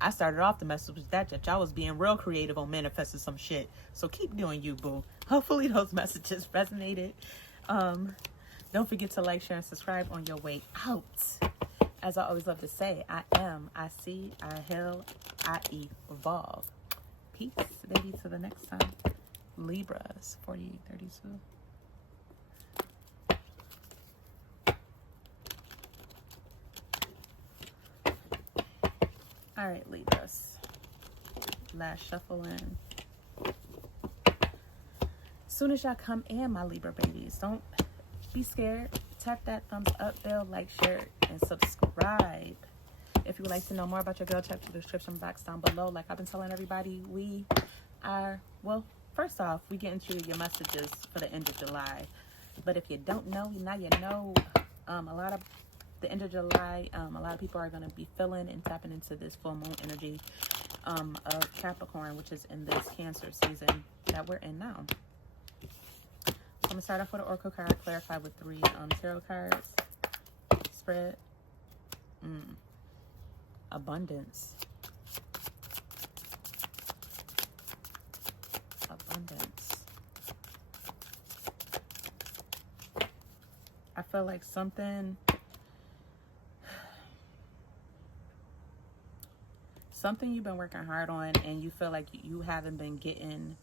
I started off the message with that y'all was being real creative on manifesting some shit. So keep doing you, boo. Hopefully those messages resonated. Don't forget to like, share, and subscribe on your way out. As I always love to say, I am, I see, I heal, I evolve. Peace, baby, to the next time. Libras, 4832. All right, Libras. Last shuffle in. Soon as y'all come in, my Libra babies, don't be scared. Tap that thumbs up bell, like, share, and subscribe. If you would like to know more about your girl, check the description box down below. Like I've been telling everybody, we are, well, first off, we get into your messages for the end of July. But if you don't know, now you know. A lot of the end of July, a lot of people are going to be feeling and tapping into this full moon energy of Capricorn, which is in this Cancer season that we're in now. So I'm going to start off with an Oracle card, clarify with 3 tarot cards. Spread. Abundance. Abundance. I feel like something you've been working hard on and you feel like you haven't been getting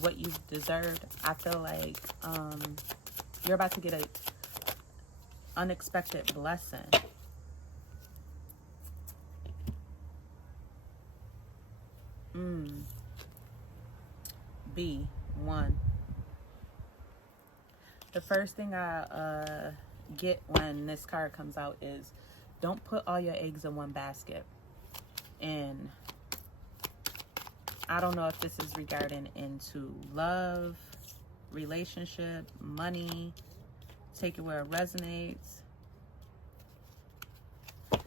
what you deserved. I feel like you're about to get an unexpected blessing. B1. The first thing I get when this card comes out is don't put all your eggs in one basket. And I don't know if this is regarding into love, relationship, money. Take it where it resonates. With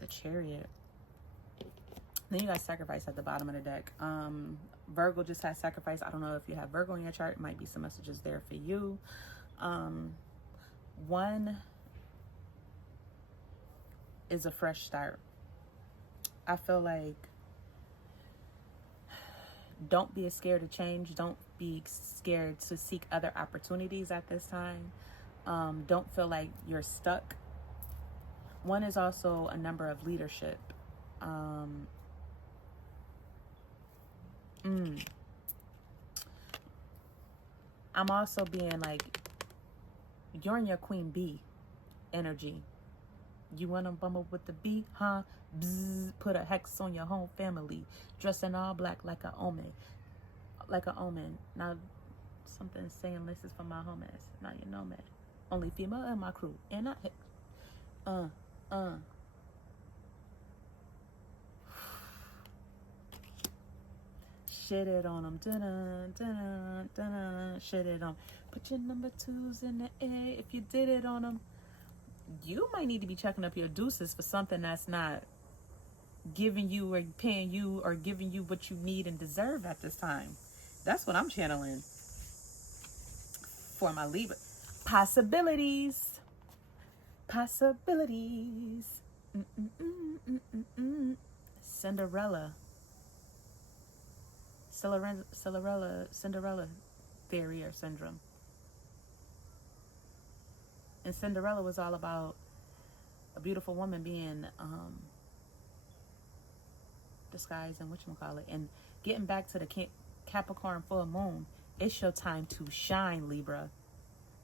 the Chariot. Then you got Sacrifice at the bottom of the deck. Virgo just had Sacrifice. I don't know if you have Virgo in your chart. It might be some messages there for you. One is a fresh start. I feel like don't be scared to change. Don't be scared to seek other opportunities at this time. Don't feel like you're stuck. One is also a number of leadership. I'm also being like, you're in your queen bee energy. You want to bumble with the bee, huh? Bzz, put a hex on your whole family. Dress in all black like an omen. Like an omen. Now, something's saying this is for my homies. Now you know me. Only female in my crew. And I shit it on them. Dun-dun, dun-dun, dun-dun. Shit it on. Put your number 2s in the air if you did it on them. You might need to be checking up your deuces for something that's not giving you or paying you or giving you what you need and deserve at this time. That's what I'm channeling for my Libra. Possibilities. Possibilities. Cinderella theory or syndrome. And Cinderella was all about a beautiful woman being disguised and whatchamacallit. And getting back to the Capricorn full moon, it's your time to shine, Libra.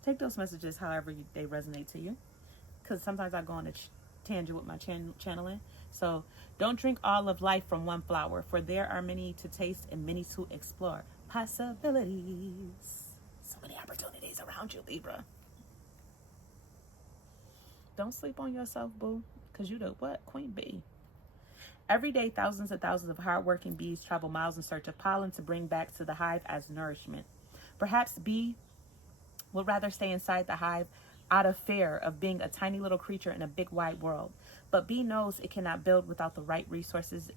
Take those messages however they resonate to you. Because sometimes I go on a tangent with my channeling. So don't drink all of life from one flower, for there are many to taste and many to explore. Possibilities. So many opportunities around you, Libra. Don't sleep on yourself, boo, because you the what? Queen bee. Every day, thousands and thousands of hardworking bees travel miles in search of pollen to bring back to the hive as nourishment. Perhaps bee would rather stay inside the hive out of fear of being a tiny little creature in a big wide world. But bee knows it cannot build without the right resources,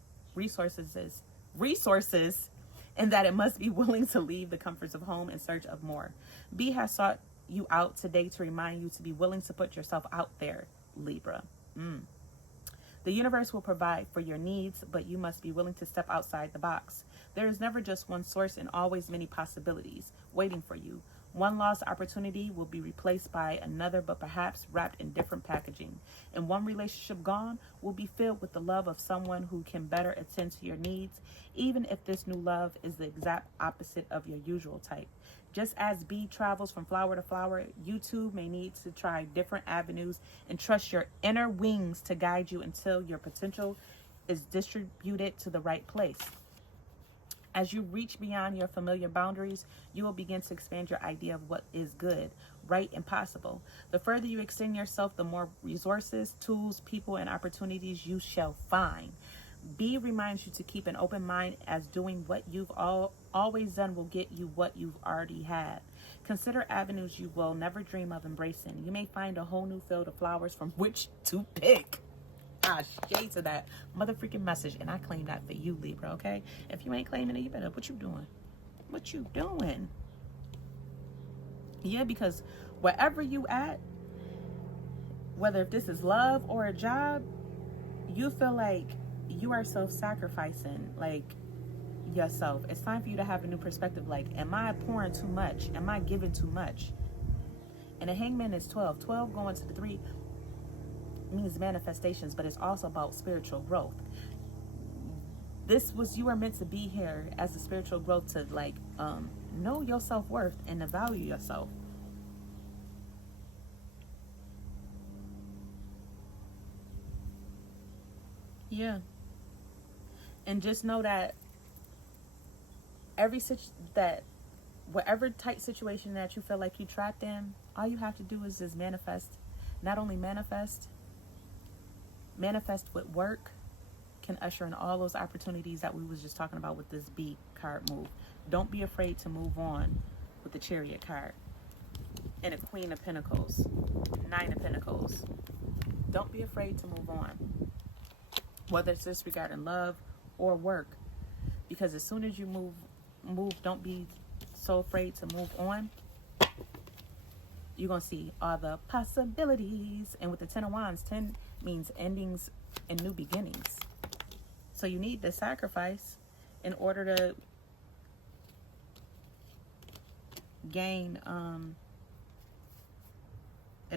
and that it must be willing to leave the comforts of home in search of more. Bee has sought you out today to remind you to be willing to put yourself out there, Libra. The universe will provide for your needs, but you must be willing to step outside the box. There is never just one source and always many possibilities waiting for you. One lost opportunity will be replaced by another, but perhaps wrapped in different packaging. And one relationship gone will be filled with the love of someone who can better attend to your needs, even if this new love is the exact opposite of your usual type. Just as bee travels from flower to flower, you too may need to try different avenues and trust your inner wings to guide you until your potential is distributed to the right place. As you reach beyond your familiar boundaries, you will begin to expand your idea of what is good, right, and possible. The further you extend yourself, the more resources, tools, people, and opportunities you shall find. B reminds you to keep an open mind, as doing what you've always done will get you what you've already had. Consider avenues you will never dream of embracing. You may find a whole new field of flowers from which to pick. Shades of that motherfucking message, and I claim that for you, Libra, okay? If you ain't claiming it, you better, what you doing? What you doing? Yeah, because wherever you at, whether if this is love or a job, you feel like you are self-sacrificing, like, yourself. It's time for you to have a new perspective. Like, am I pouring too much? Am I giving too much? And the hangman is 12. 12 going to the 3 means manifestations, but it's also about spiritual growth. You are meant to be here as a spiritual growth to, like, know your self-worth and to value yourself. Yeah. And just know that whatever tight situation that you feel like you trapped in, all you have to do is just manifest. Not only manifest with work can usher in all those opportunities that we was just talking about with this B card move. Don't be afraid to move on with the Chariot card and a Queen of Pentacles, Nine of Pentacles. Don't be afraid to move on, whether it's this regarding love or work, because as soon as you move, don't be so afraid to move on. You're going to see all the possibilities. And with the 10 of Wands, 10 means endings and new beginnings. So you need to sacrifice in order to gain, and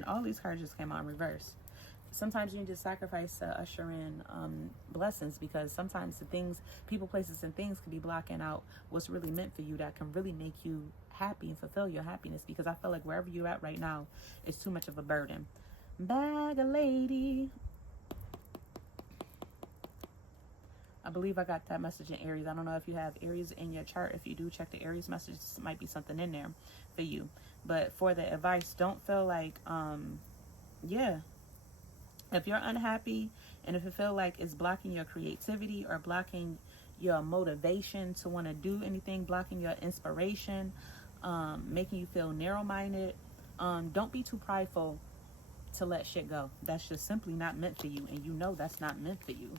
all these cards just came out in reverse. Sometimes you need to sacrifice to usher in blessings, because sometimes the things, people, places, and things can be blocking out what's really meant for you, that can really make you happy and fulfill your happiness. Because I feel like wherever you're at right now is too much of a burden. Bag a lady. I believe I got that message in Aries. I don't know if you have Aries in your chart. If you do, check the Aries message. This might be something in there for you. But for the advice, don't feel like, yeah. If you're unhappy and if you feel like it's blocking your creativity or blocking your motivation to want to do anything, blocking your inspiration, making you feel narrow-minded, don't be too prideful to let shit go. That's just simply not meant for you, and you know that's not meant for you.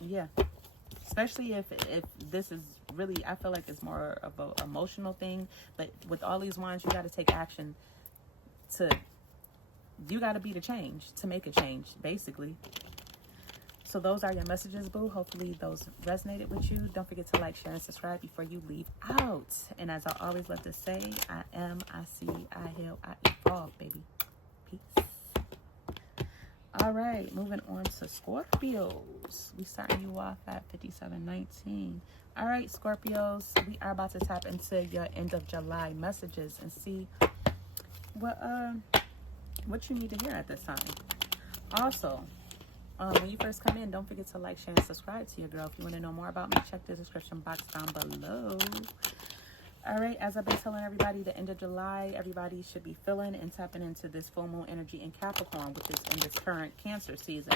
Yeah, especially if this is really, I feel like it's more of an emotional thing, but with all these wands, you got to take action you got to be the change to make a change, basically. So those are your messages, boo. Hopefully those resonated with you. Don't forget to like, share, and subscribe before you leave out. And as I always love to say, I am, I see, I heal, I evolve, baby. Peace. All right, moving on to Scorpios. We starting you off at 5719. All right, Scorpios, we are about to tap into your end of July messages and see what you need to hear at this time. Also, when you first come in, don't forget to like, share, and subscribe to your girl. If you want to know more about me, check the description box down below. All right, as I've been telling everybody, the end of July, everybody should be feeling and tapping into this full moon energy in Capricorn with this in this current Cancer season.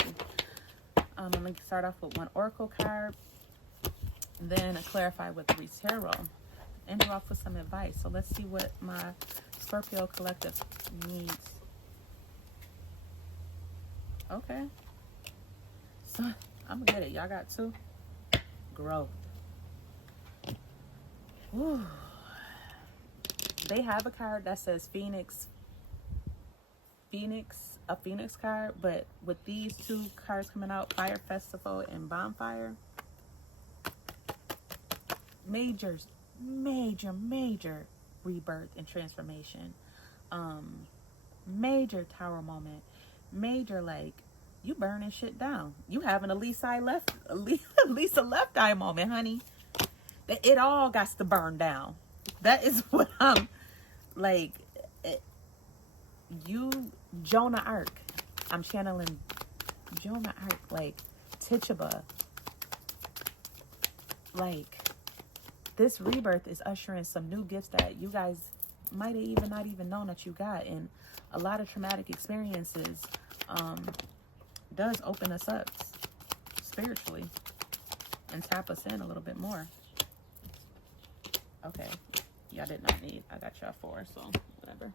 I'm going to start off with one Oracle card, then clarify with 3 Tarot, end you off with some advice. So let's see what my Scorpio collective needs. Okay. So I'm going to get it. Y'all got 2. Growth. Whew. They have a card that says Phoenix, a Phoenix card, but with these 2 cards coming out, Fire Festival and Bonfire, major rebirth and transformation, major tower moment, major, like, you burning shit down, you having a Lisa left eye moment, honey. It all got to burn down. That is what I'm like. Jonah Ark. I'm channeling Jonah Ark, like Tituba. Like, this rebirth is ushering some new gifts that you guys might have even not even known that you got. And a lot of traumatic experiences does open us up spiritually and tap us in a little bit more. Okay, y'all did not need, I got y'all 4, so whatever.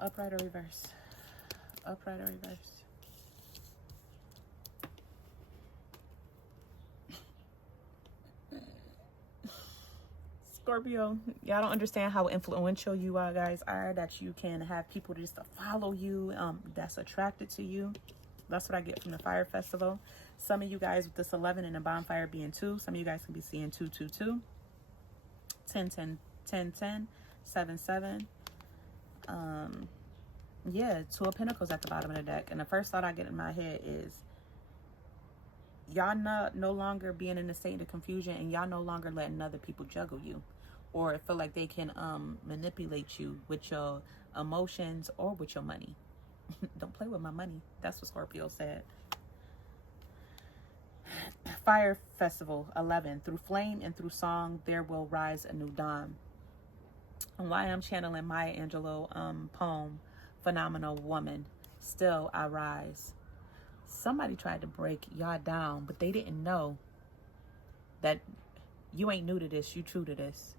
Upright or reverse? Upright or reverse? Scorpio, y'all don't understand how influential you guys are, that you can have people just to follow you, that's attracted to you. That's what I get from the Fire Festival. Some of you guys with this 11 and the Bonfire being 2, some of you guys can be seeing 2, 2, 2. 10, 10, 10, 10, 7, 7. Yeah, 2 of Pentacles at the bottom of the deck. And the first thought I get in my head is, y'all no longer being in a state of confusion, and y'all no longer letting other people juggle you or feel like they can manipulate you with your emotions or with your money. Don't play with my money. That's what Scorpio said. Fire Festival 11. Through flame and through song, there will rise a new dawn. And why I'm channeling Maya Angelou poem, Phenomenal Woman, Still I Rise. Somebody tried to break y'all down, but they didn't know that you ain't new to this, you true to this.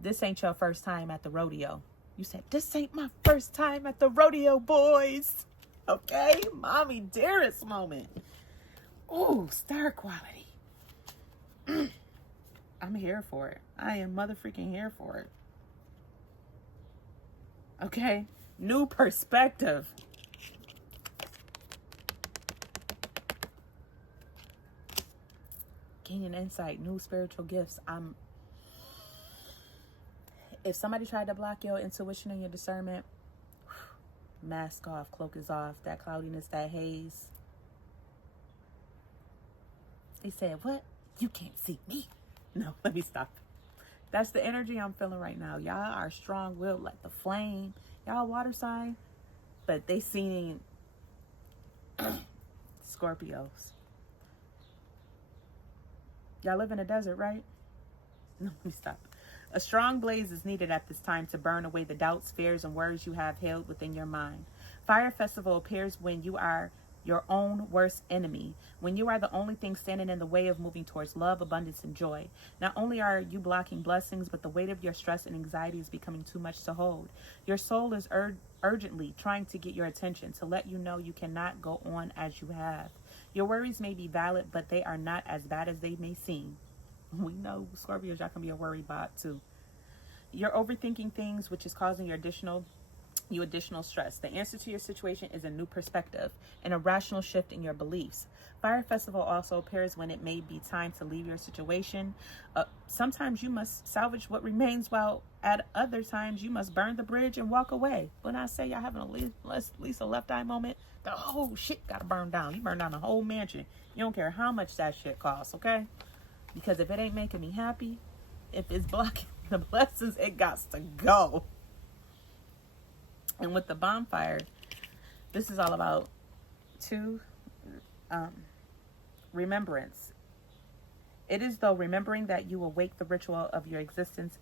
This ain't your first time at the rodeo. You said, this ain't my first time at the rodeo, boys. Okay? Mommy dearest moment. Ooh, star quality. I'm here for it. I am mother freaking here for it. Okay? New perspective. Gaining insight, new spiritual gifts. If somebody tried to block your intuition and your discernment, mask off, cloak is off, that cloudiness, that haze. They said, what? You can't see me. No, let me stop. That's the energy I'm feeling right now. Y'all are strong-willed like the flame. Y'all water sign, but they seen Scorpios. Y'all live in a desert, right? No, let me stop. A strong blaze is needed at this time to burn away the doubts, fears, and worries you have held within your mind. Fire Festival appears when you are your own worst enemy, when you are the only thing standing in the way of moving towards love, abundance, and joy. Not only are you blocking blessings, but the weight of your stress and anxiety is becoming too much to hold. Your soul is urgently trying to get your attention, to let you know you cannot go on as you have. Your worries may be valid, but they are not as bad as they may seem. We know, Scorpios, y'all can be a worry bot too. You're overthinking things, which is causing you additional stress. The answer to your situation is a new perspective and a rational shift in your beliefs. Fire Festival also appears when it may be time to leave your situation. Sometimes you must salvage what remains, while at other times you must burn the bridge and walk away. When I say y'all having at least a left eye moment, the whole shit gotta burn down. You burn down the whole mansion. You don't care how much that shit costs, okay? Because if it ain't making me happy, if it's blocking the blessings, it got to go. And with the bonfire, this is all about remembrance. It is though remembering that you awake the ritual of your existence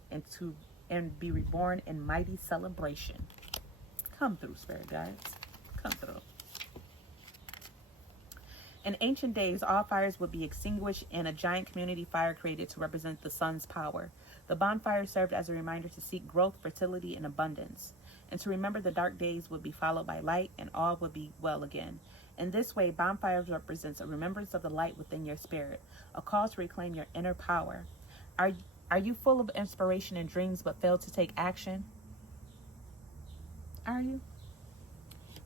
and be reborn in mighty celebration. Come through, spirit guides. Come through. In ancient days, all fires would be extinguished and a giant community fire created to represent the sun's power. The bonfire served as a reminder to seek growth, fertility, and abundance, and to remember the dark days would be followed by light and all would be well again. In this way, bonfires represents a remembrance of the light within your spirit, a call to reclaim your inner power. Are you full of inspiration and dreams but fail to take action? Are you?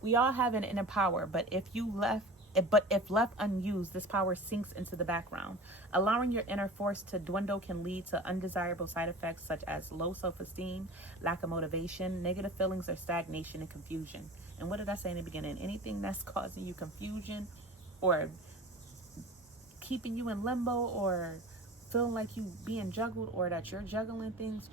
We all have an inner power, but if left unused, this power sinks into the background. Allowing your inner force to dwindle can lead to undesirable side effects such as low self-esteem, lack of motivation, negative feelings, or stagnation and confusion. And what did I say in the beginning? Anything that's causing you confusion or keeping you in limbo or feeling like you being juggled or that you're juggling things.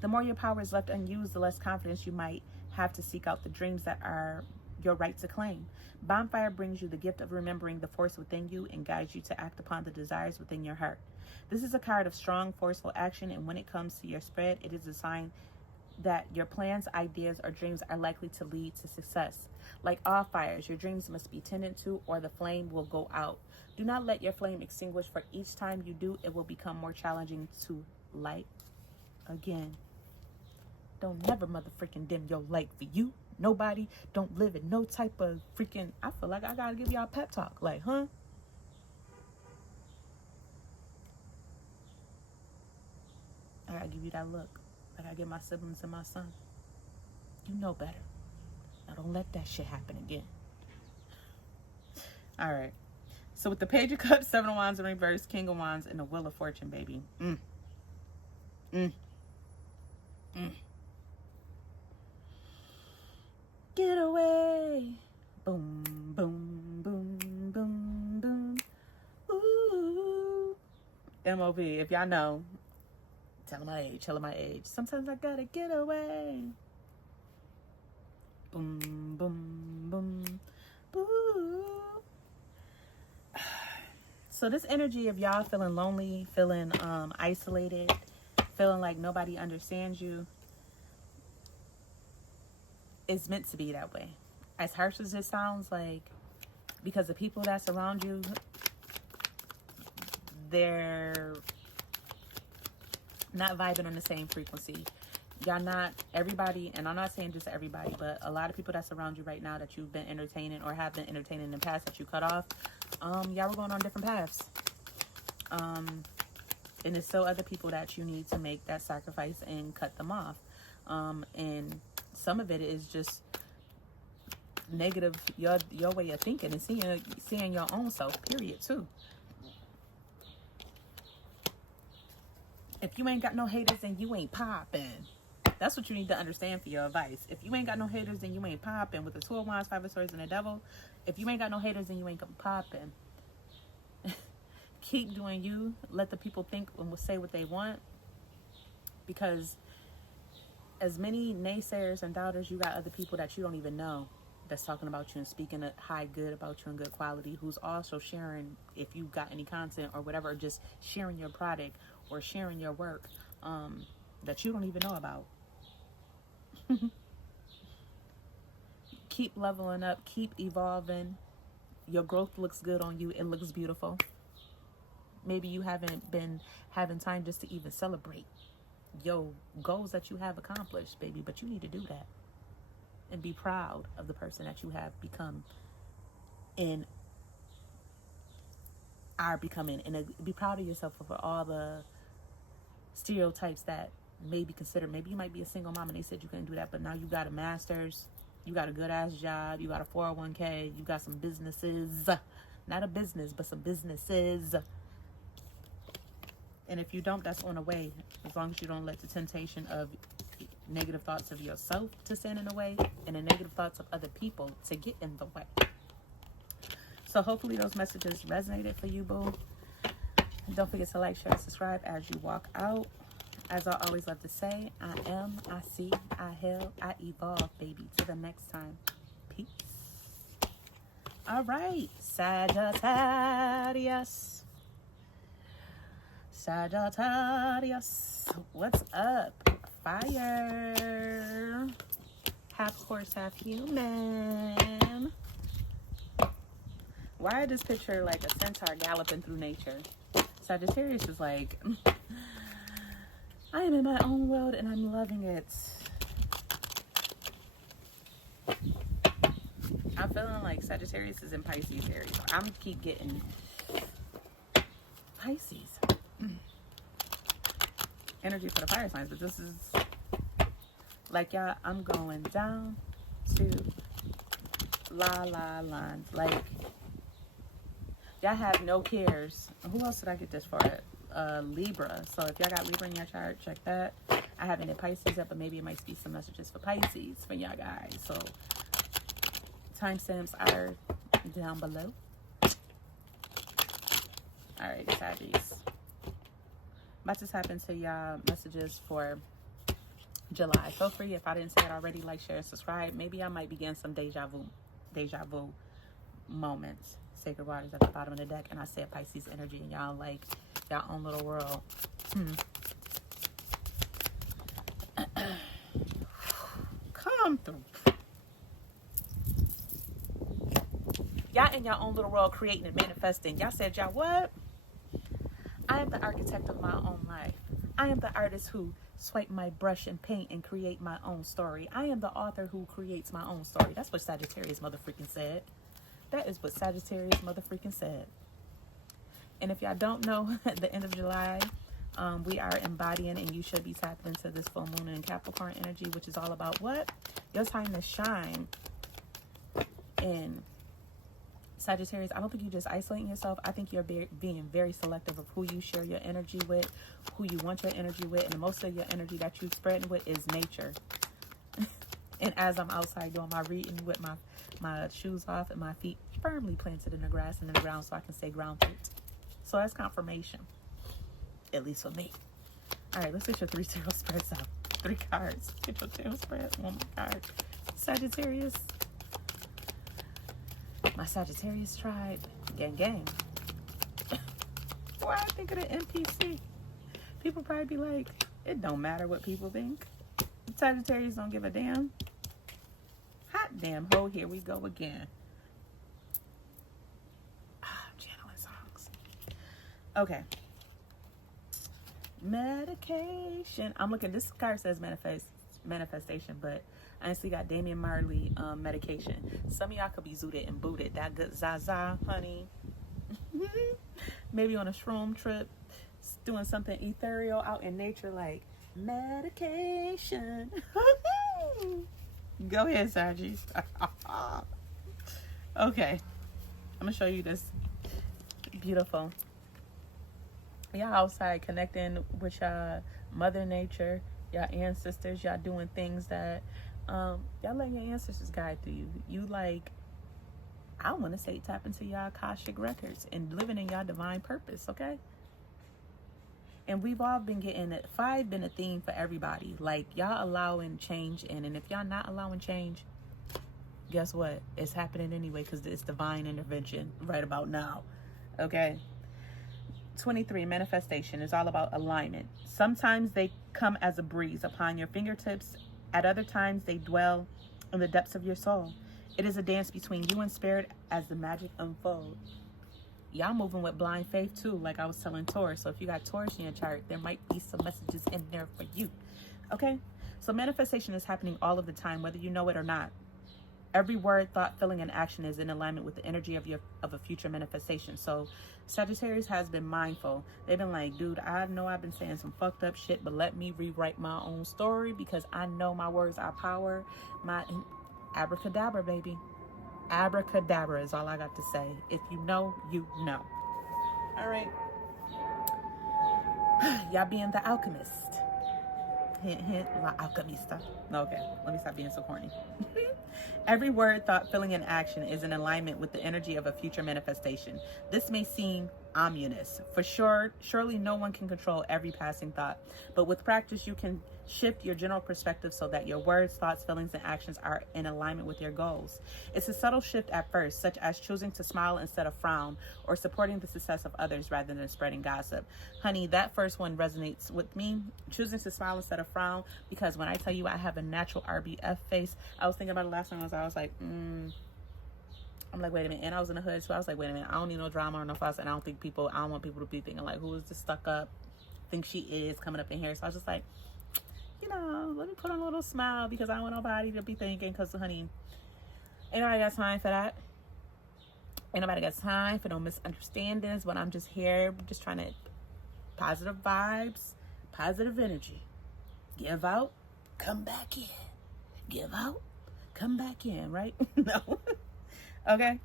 The more your power is left unused, the less confidence you might have to seek out the dreams that are your right to claim. Bonfire brings you the gift of remembering the force within you and guides you to act upon the desires within your heart. This is a card of strong, forceful action, and when it comes to your spread, it is a sign that your plans, ideas, or dreams are likely to lead to success. Like all fires, your dreams must be tended to or the flame will go out. Do not let your flame extinguish, for each time you do, it will become more challenging to light again. Don't never motherfucking dim your light for you. Nobody. Don't live in no type of freaking... I feel like I gotta give y'all a pep talk. Like, huh? I gotta give you that look. I gotta give my siblings and my son. You know better. Now don't let that shit happen again. All right. So with the Page of Cups, Seven of Wands in reverse, King of Wands, and the Wheel of Fortune, baby. Get away. Boom, boom, boom, boom, boom. Ooh. MOB, if y'all know, tell them my age. Sometimes I gotta get away. Boom, boom, boom. So this energy of y'all feeling lonely, feeling isolated, feeling like nobody understands you, is meant to be that way. As harsh as it sounds, like, because the people that surround you, they're not vibing on the same frequency. Y'all not, everybody, and I'm not saying just everybody, but a lot of people that surround you right now that you've been entertaining or have been entertaining in the past that you cut off, y'all were going on different paths. And there's still other people that you need to make that sacrifice and cut them off. And some of it is just negative, your way of thinking and seeing your own self, period, too. If you ain't got no haters, then you ain't popping. That's what you need to understand for your advice. If you ain't got no haters, then you ain't popping. With the Two of Wands, Five of Swords, and the Devil, if you ain't got no haters, then you ain't popping. Keep doing you. Let the people think and say what they want. Because as many naysayers and doubters, you got other people that you don't even know that's talking about you and speaking a high good about you and good quality, who's also sharing, if you got any content or whatever, or just sharing your product or sharing your work that you don't even know about. Keep leveling up, keep evolving. Your growth looks good on you. It looks beautiful. Maybe you haven't been having time just to even celebrate your goals that you have accomplished, baby, but you need to do that and be proud of the person that you have become and are becoming, and be proud of yourself for all the stereotypes that may be considered. Maybe you might be a single mom and they said you couldn't do that, but now you got a master's, you got a good ass job, you got a 401k, you got some businesses, not a business, but some businesses. And if you don't, that's on the way, as long as you don't let the temptation of negative thoughts of yourself to stand in the way and the negative thoughts of other people to get in the way. So hopefully those messages resonated for you, boo. Don't forget to like, share, and subscribe as you walk out. As I always love to say, I am, I see, I heal, I evolve, baby. Till the next time. Peace. All right, Sagittarius. Sagittarius. What's up? Fire. Half horse, half human. Why is this picture like a centaur galloping through nature? Sagittarius is like, I am in my own world and I'm loving it. I'm feeling like Sagittarius is in Pisces Aries. I'm keep getting Pisces energy for the fire signs, but this is like, y'all, I'm going down to la lines. Like, y'all have no cares. Who else did I get this for? Libra. So if y'all got Libra in your chart, check that. I haven't hit Pisces yet, but maybe it might be some messages for Pisces for y'all guys. So timestamps are down below. All right, Saggies. About to tap into y'all messages for July. Feel free, if I didn't say it already, like, share, subscribe. Maybe I might begin some deja vu moments. Sacred waters at the bottom of the deck, and I said Pisces energy, and y'all like y'all own little world. Come through. Y'all in your own little world, creating and manifesting. Y'all said, y'all what? I am the architect of my own life. I am the artist who swipe my brush and paint and create my own story. I am the author who creates my own story. That's what Sagittarius motherfreaking said. That is what Sagittarius motherfreaking said. And if y'all don't know, at the end of July, we are embodying, and you should be tapping into this full moon in Capricorn energy, which is all about what? Your time to shine. And Sagittarius, I don't think you're just isolating yourself. I think you're being very selective of who you share your energy with, who you want your energy with, and most of your energy that you're spreading with is nature. And as I'm outside doing my reading with my shoes off and my feet firmly planted in the grass and in the ground so I can stay grounded. So that's confirmation, at least for me. All right, let's get your 3 tarot spreads out. 3 cards. Get your tarot spreads. One more card. Sagittarius. My Sagittarius tribe. Gang, gang. Why I think of the NPC? People probably be like, it don't matter what people think. Sagittarius don't give a damn. Hot damn ho, here we go again. Channeling songs. Okay. Medication. I'm looking, this card says manifestation, but I honestly got Damian Marley medication. Some of y'all could be zooted and booted. That good Zaza, honey. Maybe on a shroom trip, doing something ethereal out in nature like medication. Go ahead, Sagis. Okay. I'm going to show you this beautiful. Y'all outside connecting with y'all mother nature, y'all ancestors, y'all doing things that y'all letting your ancestors guide through you. You like, I want to say tap into y'all Akashic records and living in y'all divine purpose, okay? And we've all been getting it. 5 been a theme for everybody. Like, y'all allowing change in. And if y'all not allowing change, guess what? It's happening anyway because it's divine intervention right about now. Okay? 23, manifestation is all about alignment. Sometimes they come as a breeze upon your fingertips. At other times, they dwell in the depths of your soul. It is a dance between you and spirit as the magic unfolds. Y'all moving with blind faith too, like I was telling Taurus. So if you got Taurus in your chart, there might be some messages in there for you. Okay? So manifestation is happening all of the time, whether you know it or not. Every word, thought, feeling, and action is in alignment with the energy of a future manifestation. So Sagittarius has been mindful. They've been like, dude, I know I've been saying some fucked up shit, but let me rewrite my own story because I know my words are power. My abracadabra, baby. Abracadabra is all I got to say. If you know, you know. All right. Y'all being the alchemist. Hint, hint, la alchemista. Okay, let me stop being so corny. Every word, thought, feeling, and action is in alignment with the energy of a future manifestation. This may seem ominous. For sure, surely no one can control every passing thought. But with practice, you can shift your general perspective so that your words, thoughts, feelings, and actions are in alignment with your goals. It's a subtle shift at first, such as choosing to smile instead of frown, or supporting the success of others rather than spreading gossip. Honey, that first one resonates with me. Choosing to smile instead of frown, because when I tell you I have a natural RBF face, I was thinking about it last time. I was like, I'm like, wait a minute. And I was in the hood, so I was like, wait a minute. I don't need no drama or no fuss, and I don't want people to be thinking like, who is this stuck up, think she is coming up in here. So I was just like, you know, let me put on a little smile because I don't want nobody to be thinking, because honey, ain't nobody got time for that. Ain't nobody got time for no misunderstandings. But I'm just here, just trying to positive vibes, positive energy. Give out, come back in. Give out, come back in, right? No. Okay.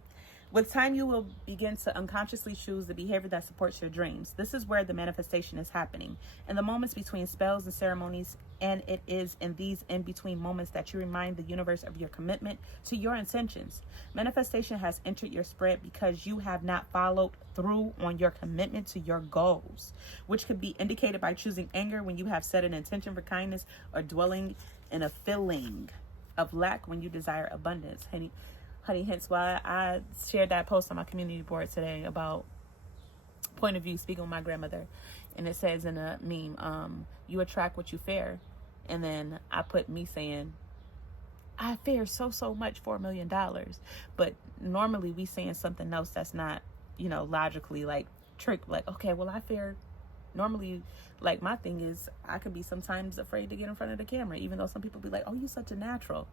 With time, you will begin to unconsciously choose the behavior that supports your dreams. This is where the manifestation is happening. In the moments between spells and ceremonies, and it is in these in-between moments that you remind the universe of your commitment to your intentions. Manifestation has entered your spread because you have not followed through on your commitment to your goals, which could be indicated by choosing anger when you have set an intention for kindness, or dwelling in a feeling of lack when you desire abundance. Honey, hence why I shared that post on my community board today about point of view, speaking with my grandmother. And it says in a meme, you attract what you fear. And then I put me saying, I fear so much $4 million. But normally we saying something else that's not, you know, logically like trick. Like, okay, well, I fear. Normally, like, my thing is I could be sometimes afraid to get in front of the camera, even though some people be like, oh, you're such a natural.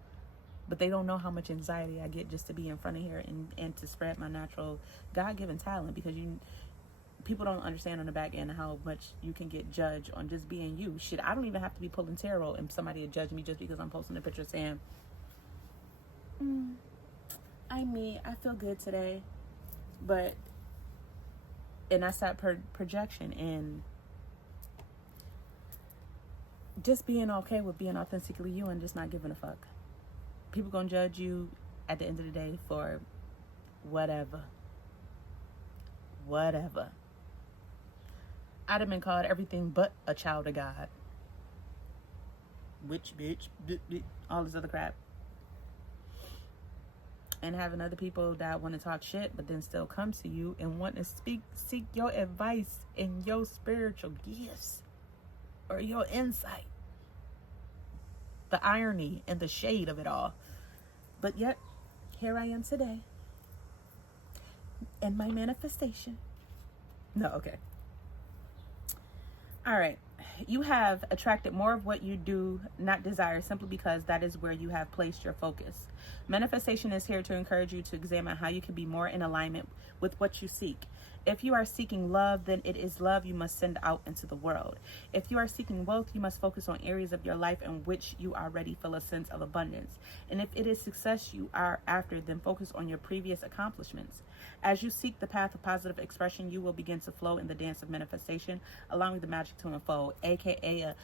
But they don't know how much anxiety I get just to be in front of here and to spread my natural God-given talent, because people don't understand on the back end how much you can get judged on just being you. Shit, I don't even have to be pulling tarot and somebody will judge me just because I'm posting a picture saying, I feel good today. And that's that projection, and just being okay with being authentically you and just not giving a fuck. People gonna judge you at the end of the day for whatever. I'd have been called everything but a child of God. Witch, bitch, all this other crap. and having other people that want to talk shit but then still come to you and want to seek your advice and your spiritual gifts or your insight. The irony and the shade of it all. But yet, here I am today. And my manifestation. No, okay. All right. You have attracted more of what you do not desire simply because that is where you have placed your focus. Manifestation is here to encourage you to examine how you can be more in alignment with what you seek. If you are seeking love, then it is love you must send out into the world. If you are seeking wealth, you must focus on areas of your life in which you already feel a sense of abundance. And if it is success you are after, then focus on your previous accomplishments. As you seek the path of positive expression, you will begin to flow in the dance of manifestation, allowing the magic to unfold, aka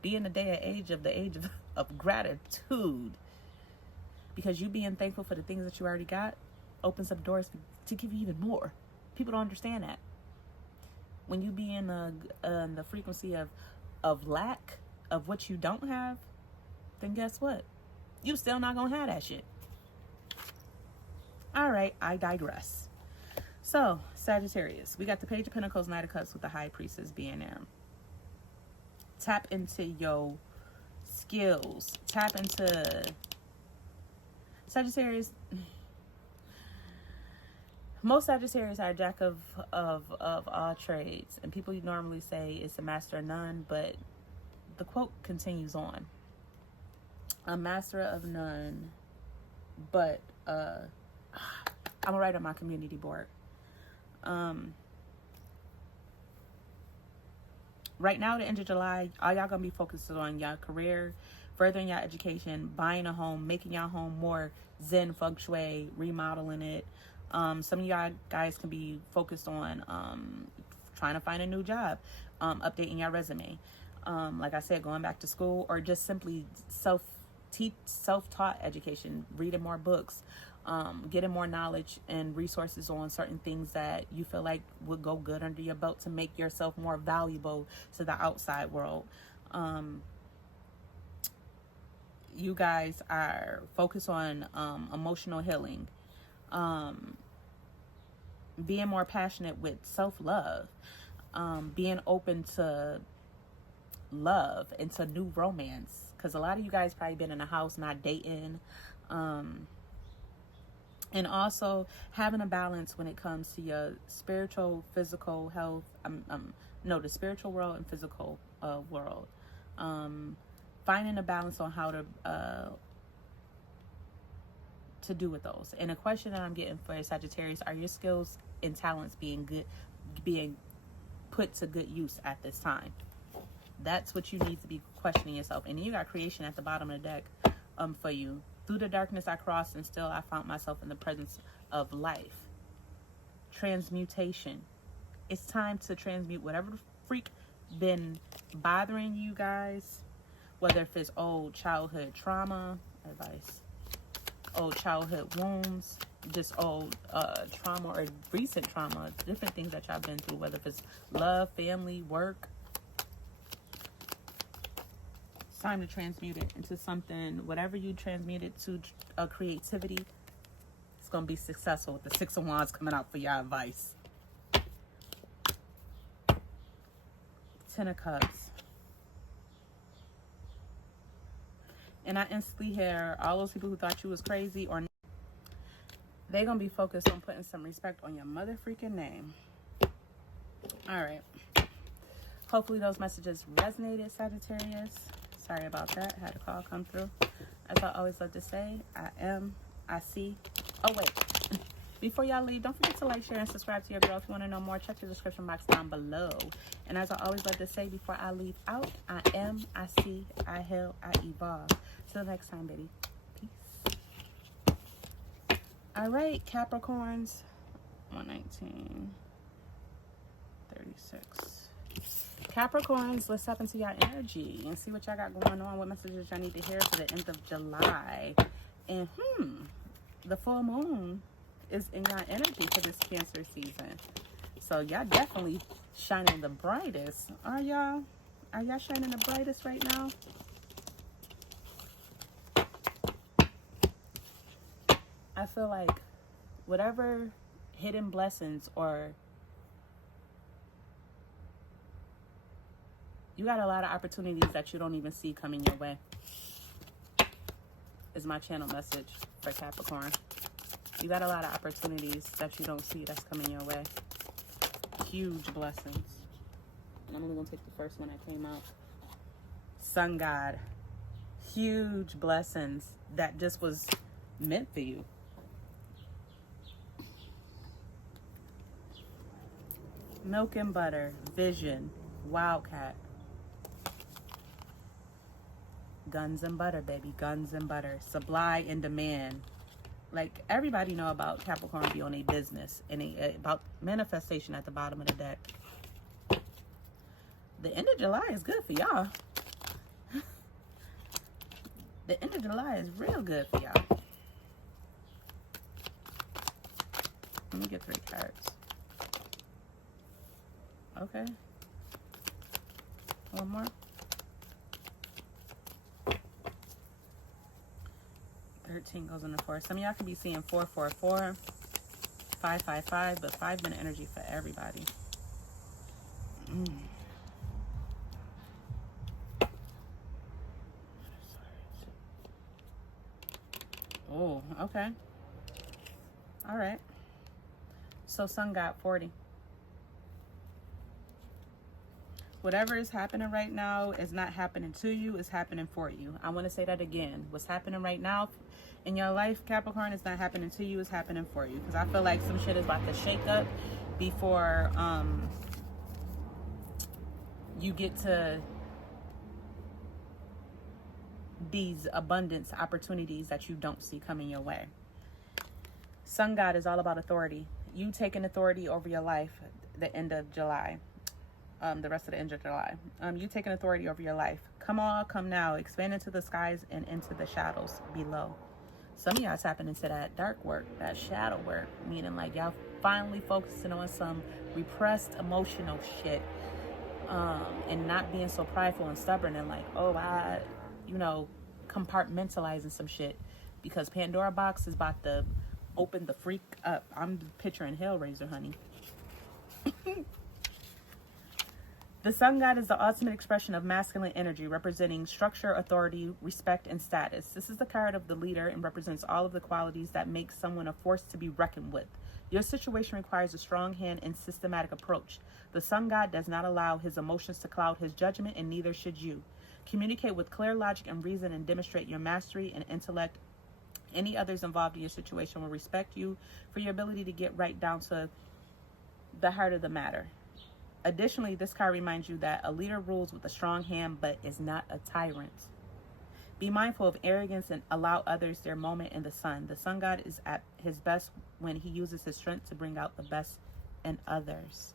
be in the day and age of gratitude. Because you being thankful for the things that you already got opens up doors to give you even more. People don't understand that. When you be in the frequency of lack of what you don't have, then guess what? You still not gonna have that shit. All right, I digress. So, Sagittarius, we got the Page of Pentacles, Knight of Cups with the High Priestess being there. Tap into your skills. Tap into Sagittarius. Most Sagittarius are a jack of all trades, and people normally say it's a master of none, but the quote continues on. A master of none, but I'm gonna write on my community board. Right now, the end of July, all y'all gonna be focused on your career, furthering your education, buying a home, making your home more zen, feng shui, remodeling it. Some of y'all guys can be focused on trying to find a new job, updating your resume. Like I said, going back to school, or just simply self-taught education, reading more books, getting more knowledge and resources on certain things that you feel like would go good under your belt to make yourself more valuable to the outside world. You guys are focused on emotional healing, being more passionate with self-love, being open to love and to new romance, because a lot of you guys probably been in a house not dating, and also having a balance when it comes to your spiritual, physical health, the spiritual world and physical world. Finding a balance on how to do with those. And a question that I'm getting for Sagittarius: are your skills and talents being put to good use at this time? That's what you need to be questioning yourself. And then you got creation at the bottom of the deck for you. Through the darkness I crossed, and still I found myself in the presence of life. Transmutation. It's time to transmute whatever the freak been bothering you guys, whether if it's old childhood trauma, old childhood wounds, just old trauma or recent trauma, different things that y'all been through, whether if it's love, family, work. It's time to transmute it into something, whatever you transmute it to, creativity. It's going to be successful with the Six of Wands coming out for your advice. Ten of Cups. And I instantly hear all those people who thought you was crazy or they're going to be focused on putting some respect on your mother freaking name. All right. Hopefully those messages resonated, Sagittarius. Sorry about that. Had a call come through. As I always love to say, I see. Oh, wait. Before y'all leave, don't forget to like, share, and subscribe to your girl. If you want to know more, check the description box down below. And as I always love to say before I leave out, I am, I see, I hail, I evolve. Till next time, baby. Peace. All right, Capricorns. 119. 36. Capricorns, let's step into your energy and see what y'all got going on. What messages y'all need to hear for the end of July. And, the full moon is in your energy for this Cancer season. So y'all definitely shining the brightest. Are y'all shining the brightest right now? I feel like whatever hidden blessings, or you got a lot of opportunities that you don't even see coming your way, is my channel message for Capricorn. You got a lot of opportunities that you don't see that's coming your way. Huge blessings. And I'm only going to take the first one that came out. Sun God. Huge blessings that just was meant for you. Milk and butter. Vision. Wildcat. Guns and butter, baby. Guns and butter. Supply and demand. Like, everybody know about Capricorn be on a business, and about manifestation at the bottom of the deck. The end of July is good for y'all. The end of July is real good for y'all. Let me get 3 cards. Okay. One more. 13 goes in the 4. Some of y'all could be seeing 444, 555, but 5-minute energy for everybody. Oh, okay. All right. So Sun got 40. Whatever is happening right now is not happening to you, it's happening for you. I want to say that again. What's happening right now in your life, Capricorn, is not happening to you, it's happening for you. Because I feel like some shit is about to shake up before you get to these abundance opportunities that you don't see coming your way. Sun God is all about authority. You taking authority over your life the end of July. The rest of the end of July. You taking authority over your life. Come on, come now. Expand into the skies and into the shadows below. Some of y'all tapping into that dark work, that shadow work, meaning like y'all finally focusing on some repressed emotional shit, and not being so prideful and stubborn and like, oh, compartmentalizing some shit, because Pandora box is about to open the freak up. I'm picturing Hellraiser, honey. The Sun God is the ultimate expression of masculine energy, representing structure, authority, respect, and status. This is the card of the leader and represents all of the qualities that make someone a force to be reckoned with. Your situation requires a strong hand and systematic approach. The Sun God does not allow his emotions to cloud his judgment, and neither should you. Communicate with clear logic and reason and demonstrate your mastery and intellect. Any others involved in your situation will respect you for your ability to get right down to the heart of the matter. Additionally, this card reminds you that a leader rules with a strong hand but is not a tyrant. Be mindful of arrogance and allow others their moment in the sun. The Sun God is at his best when he uses his strength to bring out the best in others.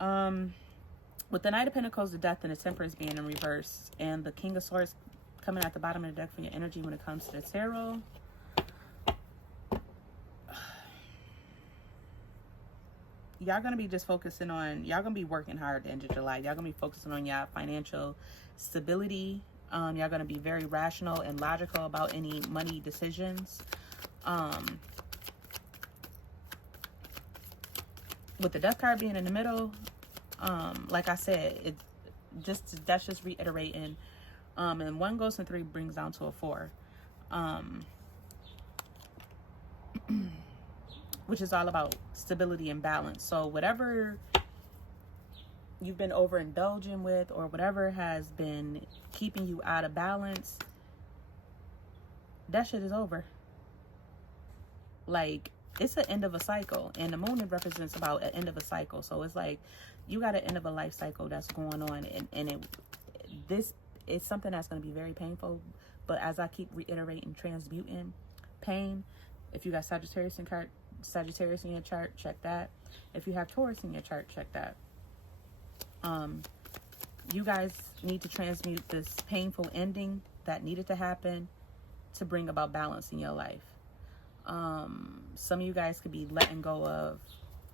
With the Knight of Pentacles, the Death, and the Temperance being in reverse, and the King of Swords coming at the bottom of the deck for your energy when it comes to the tarot. Y'all gonna be just focusing on, y'all gonna be working hard at the end of July. Y'all gonna be focusing on y'all financial stability. Y'all gonna be very rational and logical about any money decisions. With the Death card being in the middle, like I said, that's just reiterating. And 1 goes to 3 brings down to a 4. Which is all about stability and balance. So whatever you've been overindulging with, or whatever has been keeping you out of balance, that shit is over. Like, it's an end of a cycle, and the moon represents about an end of a cycle. So it's like you got an end of a life cycle that's going on, and this is something that's going to be very painful. But as I keep reiterating, transmuting pain. If you got Sagittarius in your chart, check that. If you have Taurus in your chart, check that. You guys need to transmute this painful ending that needed to happen to bring about balance in your life. Some of you guys could be letting go of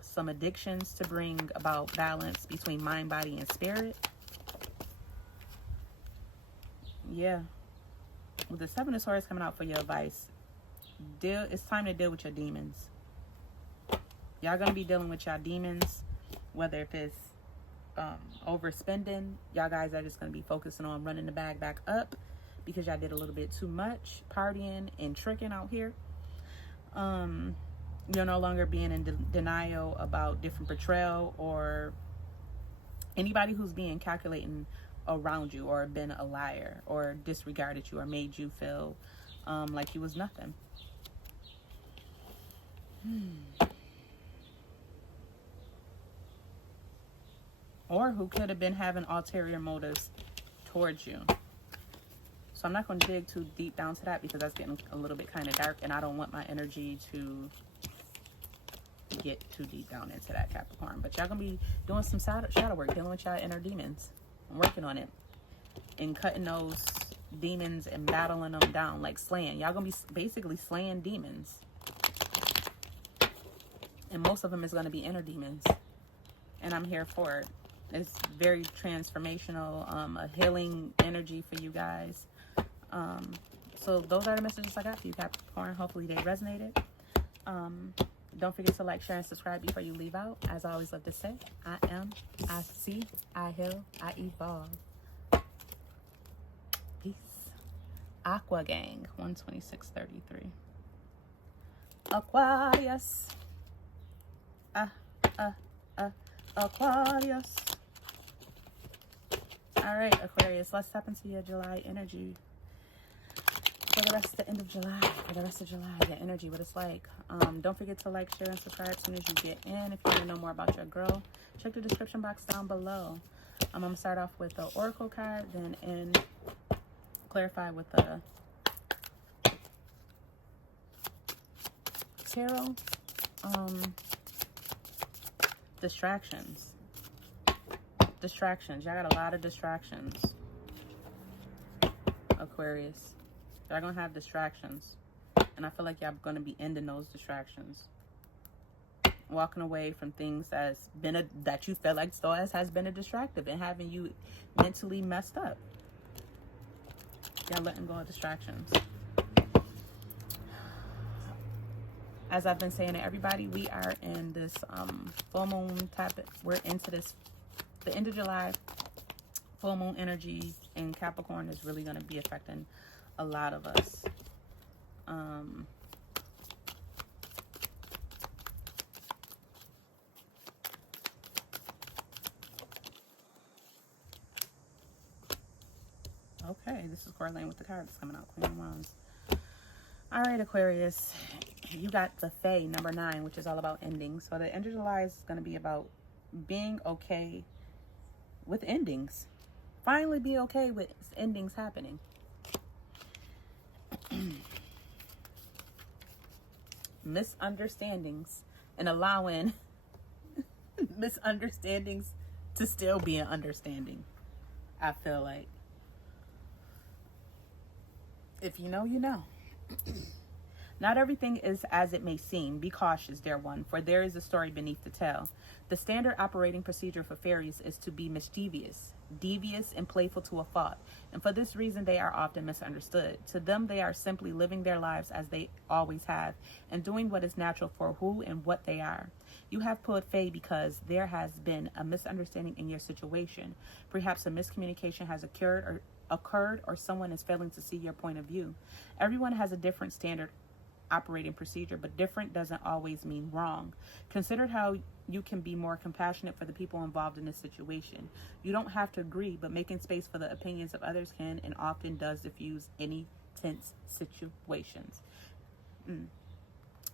some addictions to bring about balance between mind, body, and spirit. Yeah. With the Seven of Swords coming out for your advice, it's time to deal with your demons. Y'all gonna be dealing with y'all demons, whether if it's overspending. Y'all guys are just gonna be focusing on running the bag back up because y'all did a little bit too much partying and tricking out here. You're no longer being in denial about different betrayal or anybody who's being calculating around you, or been a liar, or disregarded you, or made you feel like you was nothing. Or who could have been having ulterior motives towards you. So I'm not going to dig too deep down to that because that's getting a little bit kind of dark, and I don't want my energy to get too deep down into that, Capricorn. But y'all going to be doing some shadow work, dealing with y'all inner demons. I'm working on it. And cutting those demons and battling them down, like slaying. Y'all going to be basically slaying demons. And most of them is going to be inner demons. And I'm here for it. It's very transformational, a healing energy for you guys. So those are the messages I got for you, Capricorn. Hopefully they resonated. Don't forget to like, share, and subscribe before you leave out. As I always love to say, I am, I see, I heal, I evolve. Peace. Aqua Gang, 12633. Aquarius. Aquarius. All right, Aquarius, let's tap into your July energy. For the rest of the end of July, for the rest of July, your energy, what it's like. Don't forget to like, share, and subscribe as soon as you get in. If you want to know more about your girl, check the description box down below. I'm going to start off with the Oracle card, then clarify with the Tarot. Distractions. Y'all got a lot of distractions, Aquarius. Y'all gonna have distractions, and I feel like y'all gonna be ending those distractions, walking away from things that's been that you feel like has been a distractive and having you mentally messed up. Y'all letting go of distractions. As I've been saying to everybody, we are in this full moon we're into this, the end of July, full moon energy in Capricorn is really going to be affecting a lot of us. Okay, this is correlating with the card that's coming out, Queen of Wands. All right, Aquarius, you got the Fae, number 9, which is all about endings. So the end of July is going to be about being okay with endings. Finally be okay with endings happening. Misunderstandings, and allowing misunderstandings to still be an understanding. I feel like, if you know, you know. Not everything is as it may seem. Be cautious, dear one, for there is a story beneath the tale. The standard operating procedure for fairies is to be mischievous, devious, and playful to a fault, and for this reason they are often misunderstood. To them, they are simply living their lives as they always have, and doing what is natural for who and what they are. You have pulled Fae because there has been a misunderstanding in your situation. Perhaps a miscommunication has occurred, or someone is failing to see your point of view. Everyone has a different standard operating procedure, but different doesn't always mean wrong. Consider how you can be more compassionate for the people involved in this situation. You don't have to agree, but making space for the opinions of others can and often does diffuse any tense situations.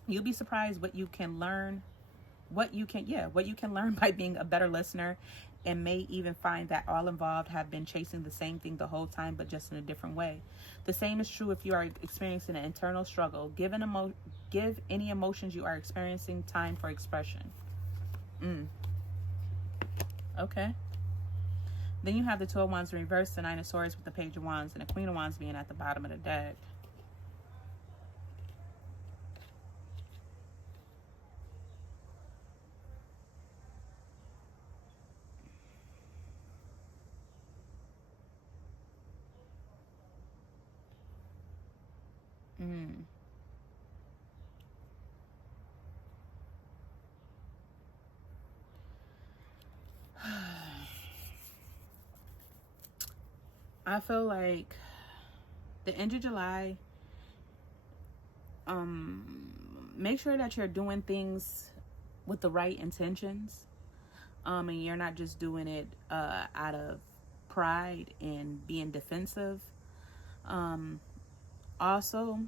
You'll be surprised what you can learn by being a better listener, and may even find that all involved have been chasing the same thing the whole time, but just in a different way. The same is true if you are experiencing an internal struggle. Give any emotions you are experiencing time for expression. Okay. Then you have the Two of Wands reversed, the Nine of Swords with the Page of Wands, and the Queen of Wands being at the bottom of the deck. I feel like the end of July, make sure that you're doing things with the right intentions, and you're not just doing it out of pride and being defensive. Also,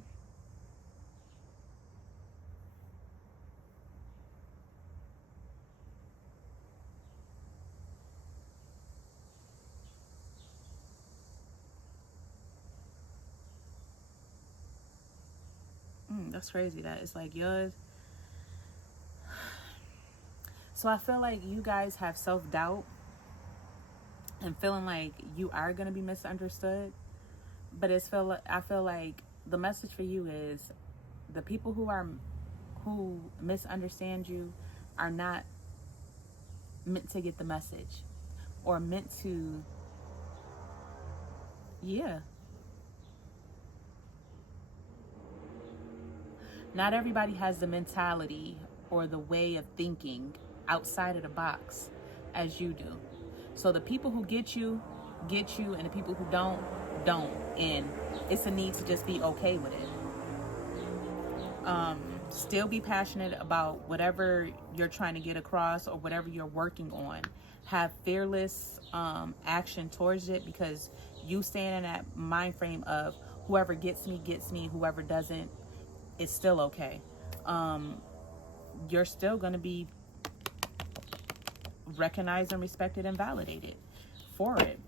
that's crazy that it's like yours. So I feel like you guys have self-doubt and feeling like you are going to be misunderstood. But I feel like the message for you is the people who misunderstand you are not meant to get the message, or meant to, yeah. Not everybody has the mentality or the way of thinking outside of the box as you do. So the people who get you, and the people who don't. And it's a need to just be okay with it. Still be passionate about whatever you're trying to get across or whatever you're working on. Have fearless action towards it, because you stand in that mind frame of whoever gets me, whoever doesn't, it's still okay. You're still going to be recognized and respected and validated for it.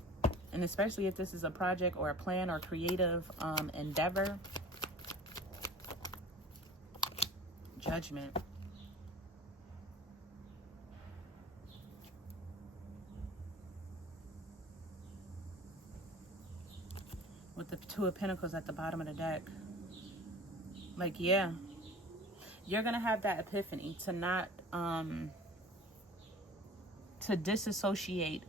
And especially if this is a project or a plan or creative endeavor. Judgment. With the Two of Pentacles at the bottom of the deck. Like, yeah. You're going to have that epiphany to not, to disassociate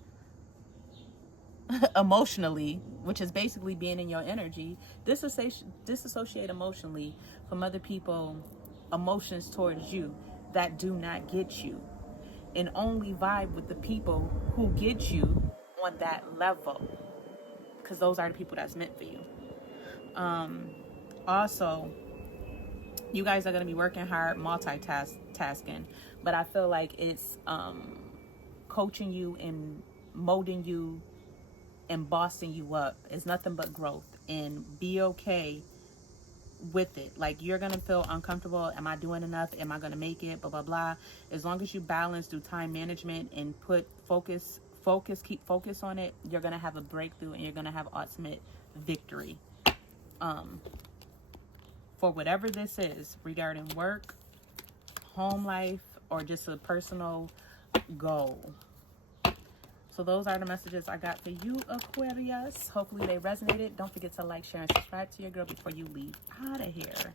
emotionally, which is basically being in your energy. Disassociate emotionally from other people emotions towards you that do not get you, and only vibe with the people who get you on that level, because those are the people that's meant for you. Also, you guys are going to be working hard, multitasking, but I feel like it's coaching you and molding you and bossing you up. It's nothing but growth, and be okay with it. Like, you're gonna feel uncomfortable. Am I doing enough? Am I gonna make it? Blah blah blah. As long as you balance, do time management, and put keep focus on it, you're gonna have a breakthrough, and you're gonna have ultimate victory for whatever this is, regarding work, home life, or just a personal goal. So those are the messages I got for you, Aquarius. Hopefully they resonated. Don't forget to like, share, and subscribe to your girl before you leave out of here.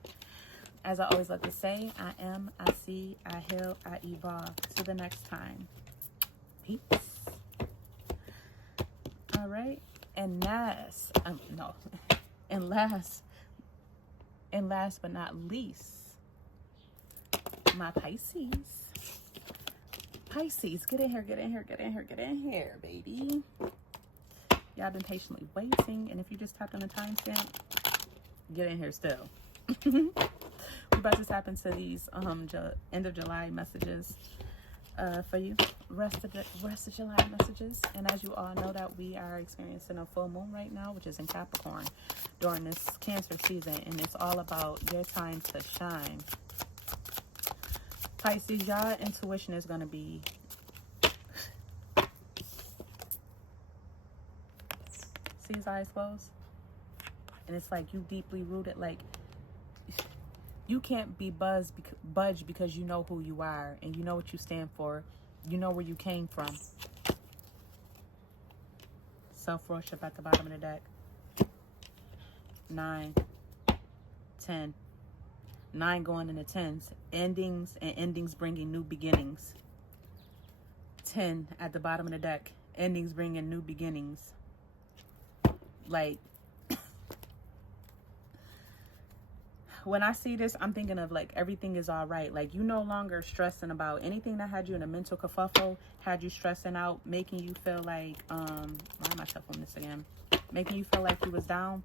As I always like to say, I am, I see, I heal, I evolve. Till the next time. Peace. All right. And last but not least, my Pisces. Pisces, get in here, baby. Y'all been patiently waiting, and if you just tapped on the timestamp, get in here still. We're about to tap into these end of July messages for you. Rest of July messages. And as you all know, that we are experiencing a full moon right now, which is in Capricorn during this Cancer season, and it's all about your time to shine. Pisces, y'all intuition is going to be see his eyes closed? And it's like you deeply rooted. Like, you can't be budged because you know who you are and you know what you stand for. You know where you came from. Self-worship at the bottom of the deck. 9, 10. 9 going into 10s. Endings, and endings bringing new beginnings. 10 at the bottom of the deck. Endings bringing new beginnings. Like, when I see this, I'm thinking of like everything is all right. Like you no longer stressing about anything that had you in a mental kerfuffle, had you stressing out, making you feel like, why am I shuffling this again? Making you feel like you was down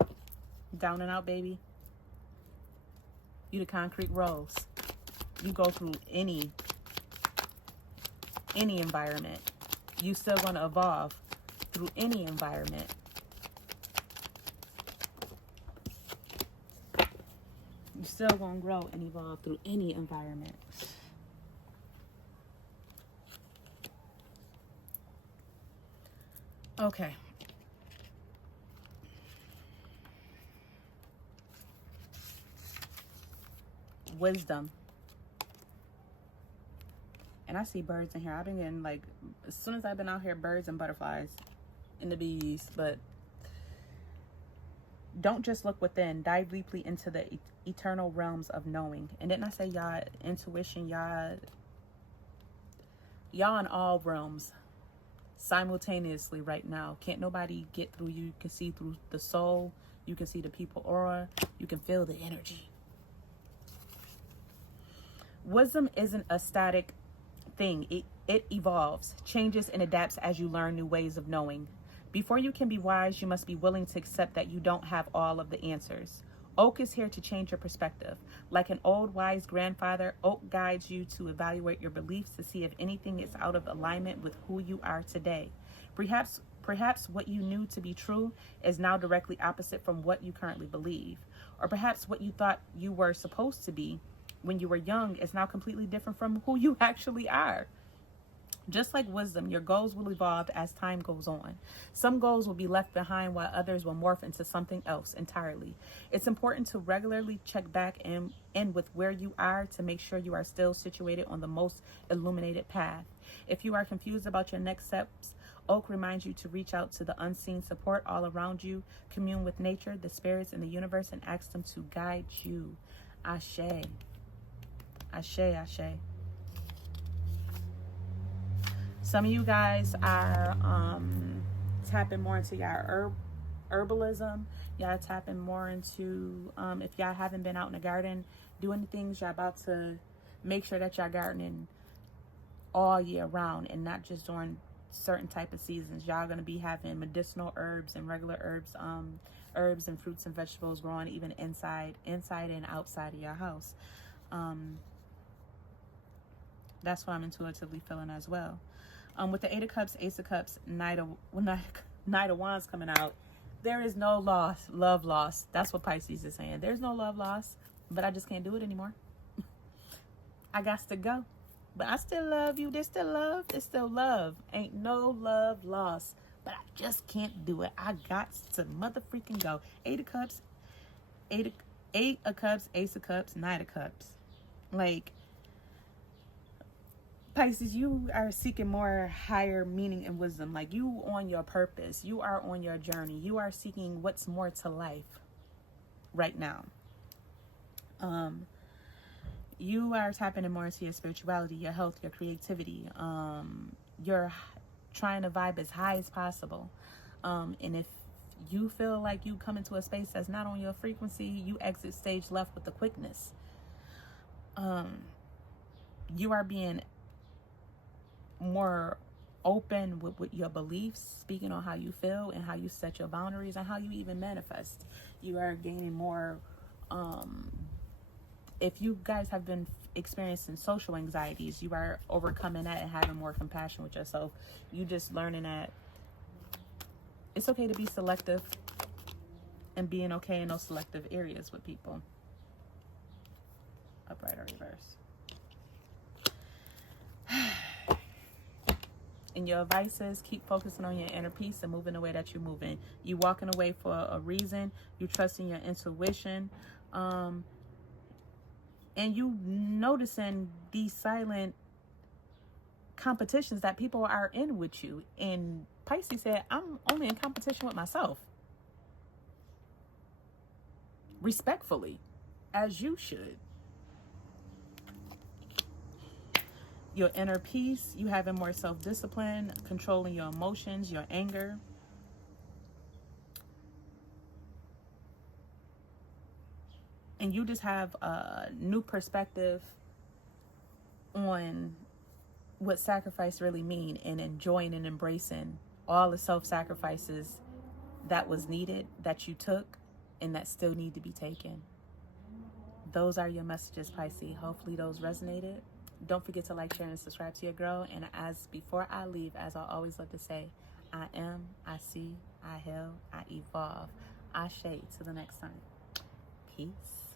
and out, baby. You the concrete rose. You go through any environment. You still gonna evolve through any environment. You still gonna grow and evolve through any environment. Okay. Wisdom. And I see birds in here. I've been getting like, as soon as I've been out here, birds and butterflies and the bees. But don't just look within. Dive deeply into the eternal realms of knowing. And didn't I say y'all intuition, y'all in all realms simultaneously right now. Can't nobody get through you. You can see through the soul. You can see the people aura. You can feel the energy. Wisdom isn't a static thing. It evolves, changes, and adapts as you learn new ways of knowing. Before you can be wise, you must be willing to accept that you don't have all of the answers. Oak is here to change your perspective. Like an old wise grandfather, Oak guides you to evaluate your beliefs to see if anything is out of alignment with who you are today. Perhaps what you knew to be true is now directly opposite from what you currently believe. Or perhaps what you thought you were supposed to be when you were young is now completely different from who you actually are. Just like wisdom, your goals will evolve as time goes on. Some goals will be left behind while others will morph into something else entirely. It's important to regularly check back in with where you are to make sure you are still situated on the most illuminated path. If you are confused about your next steps, Oak reminds you to reach out to the unseen support all around you, commune with nature, the spirits, and the universe, and ask them to guide you. Ashe. Ashe, ashe. Some of you guys are tapping more into your herbalism. Y'all tapping more into, if y'all haven't been out in the garden doing the things, y'all about to make sure that y'all gardening all year round and not just during certain type of seasons. Y'all going to be having medicinal herbs and regular herbs, herbs and fruits and vegetables growing even inside and outside of your house. That's what I'm intuitively feeling as well. With the 8 of Cups, Ace of Cups, Knight of Wands coming out, there is no love lost. That's what Pisces is saying. There's no love lost, but I just can't do it anymore. I got to go. But I still love you. There's still love. There's still love. Ain't no love lost. But I just can't do it. I got to motherfreaking go. 8 of Cups, 8 of Cups, Ace of Cups, Knight of Cups. Like, Pisces, you are seeking more higher meaning and wisdom. Like, you on your purpose. You are on your journey. You are seeking what's more to life right now. You are tapping in more into your spirituality, your health, your creativity. You're trying to vibe as high as possible. And if you feel like you come into a space that's not on your frequency, you exit stage left with the quickness. You are being more open with your beliefs, speaking on how you feel and how you set your boundaries and how you even manifest. You are gaining more, if you guys have been experiencing social anxieties, you are overcoming that and having more compassion with yourself. You just learning that it's okay to be selective and being okay in those selective areas with people. Upright or reverse. And your advice is keep focusing on your inner peace and moving the way that you're moving. You walking away for a reason. You trusting your intuition. And you noticing these silent competitions that people are in with you. And Pisces said, I'm only in competition with myself. Respectfully, as you should. Your inner peace, you having more self-discipline, controlling your emotions, your anger. and you just have a new perspective on what sacrifice really mean, and enjoying and embracing all the self-sacrifices that was needed, that you took, and that still need to be taken. Those are your messages, Pisces. Hopefully those resonated. Don't forget to like, share, and subscribe to your girl. And as before I leave, as I always love to say, I am, I see, I heal, I evolve. Ashe, till the next time. Peace.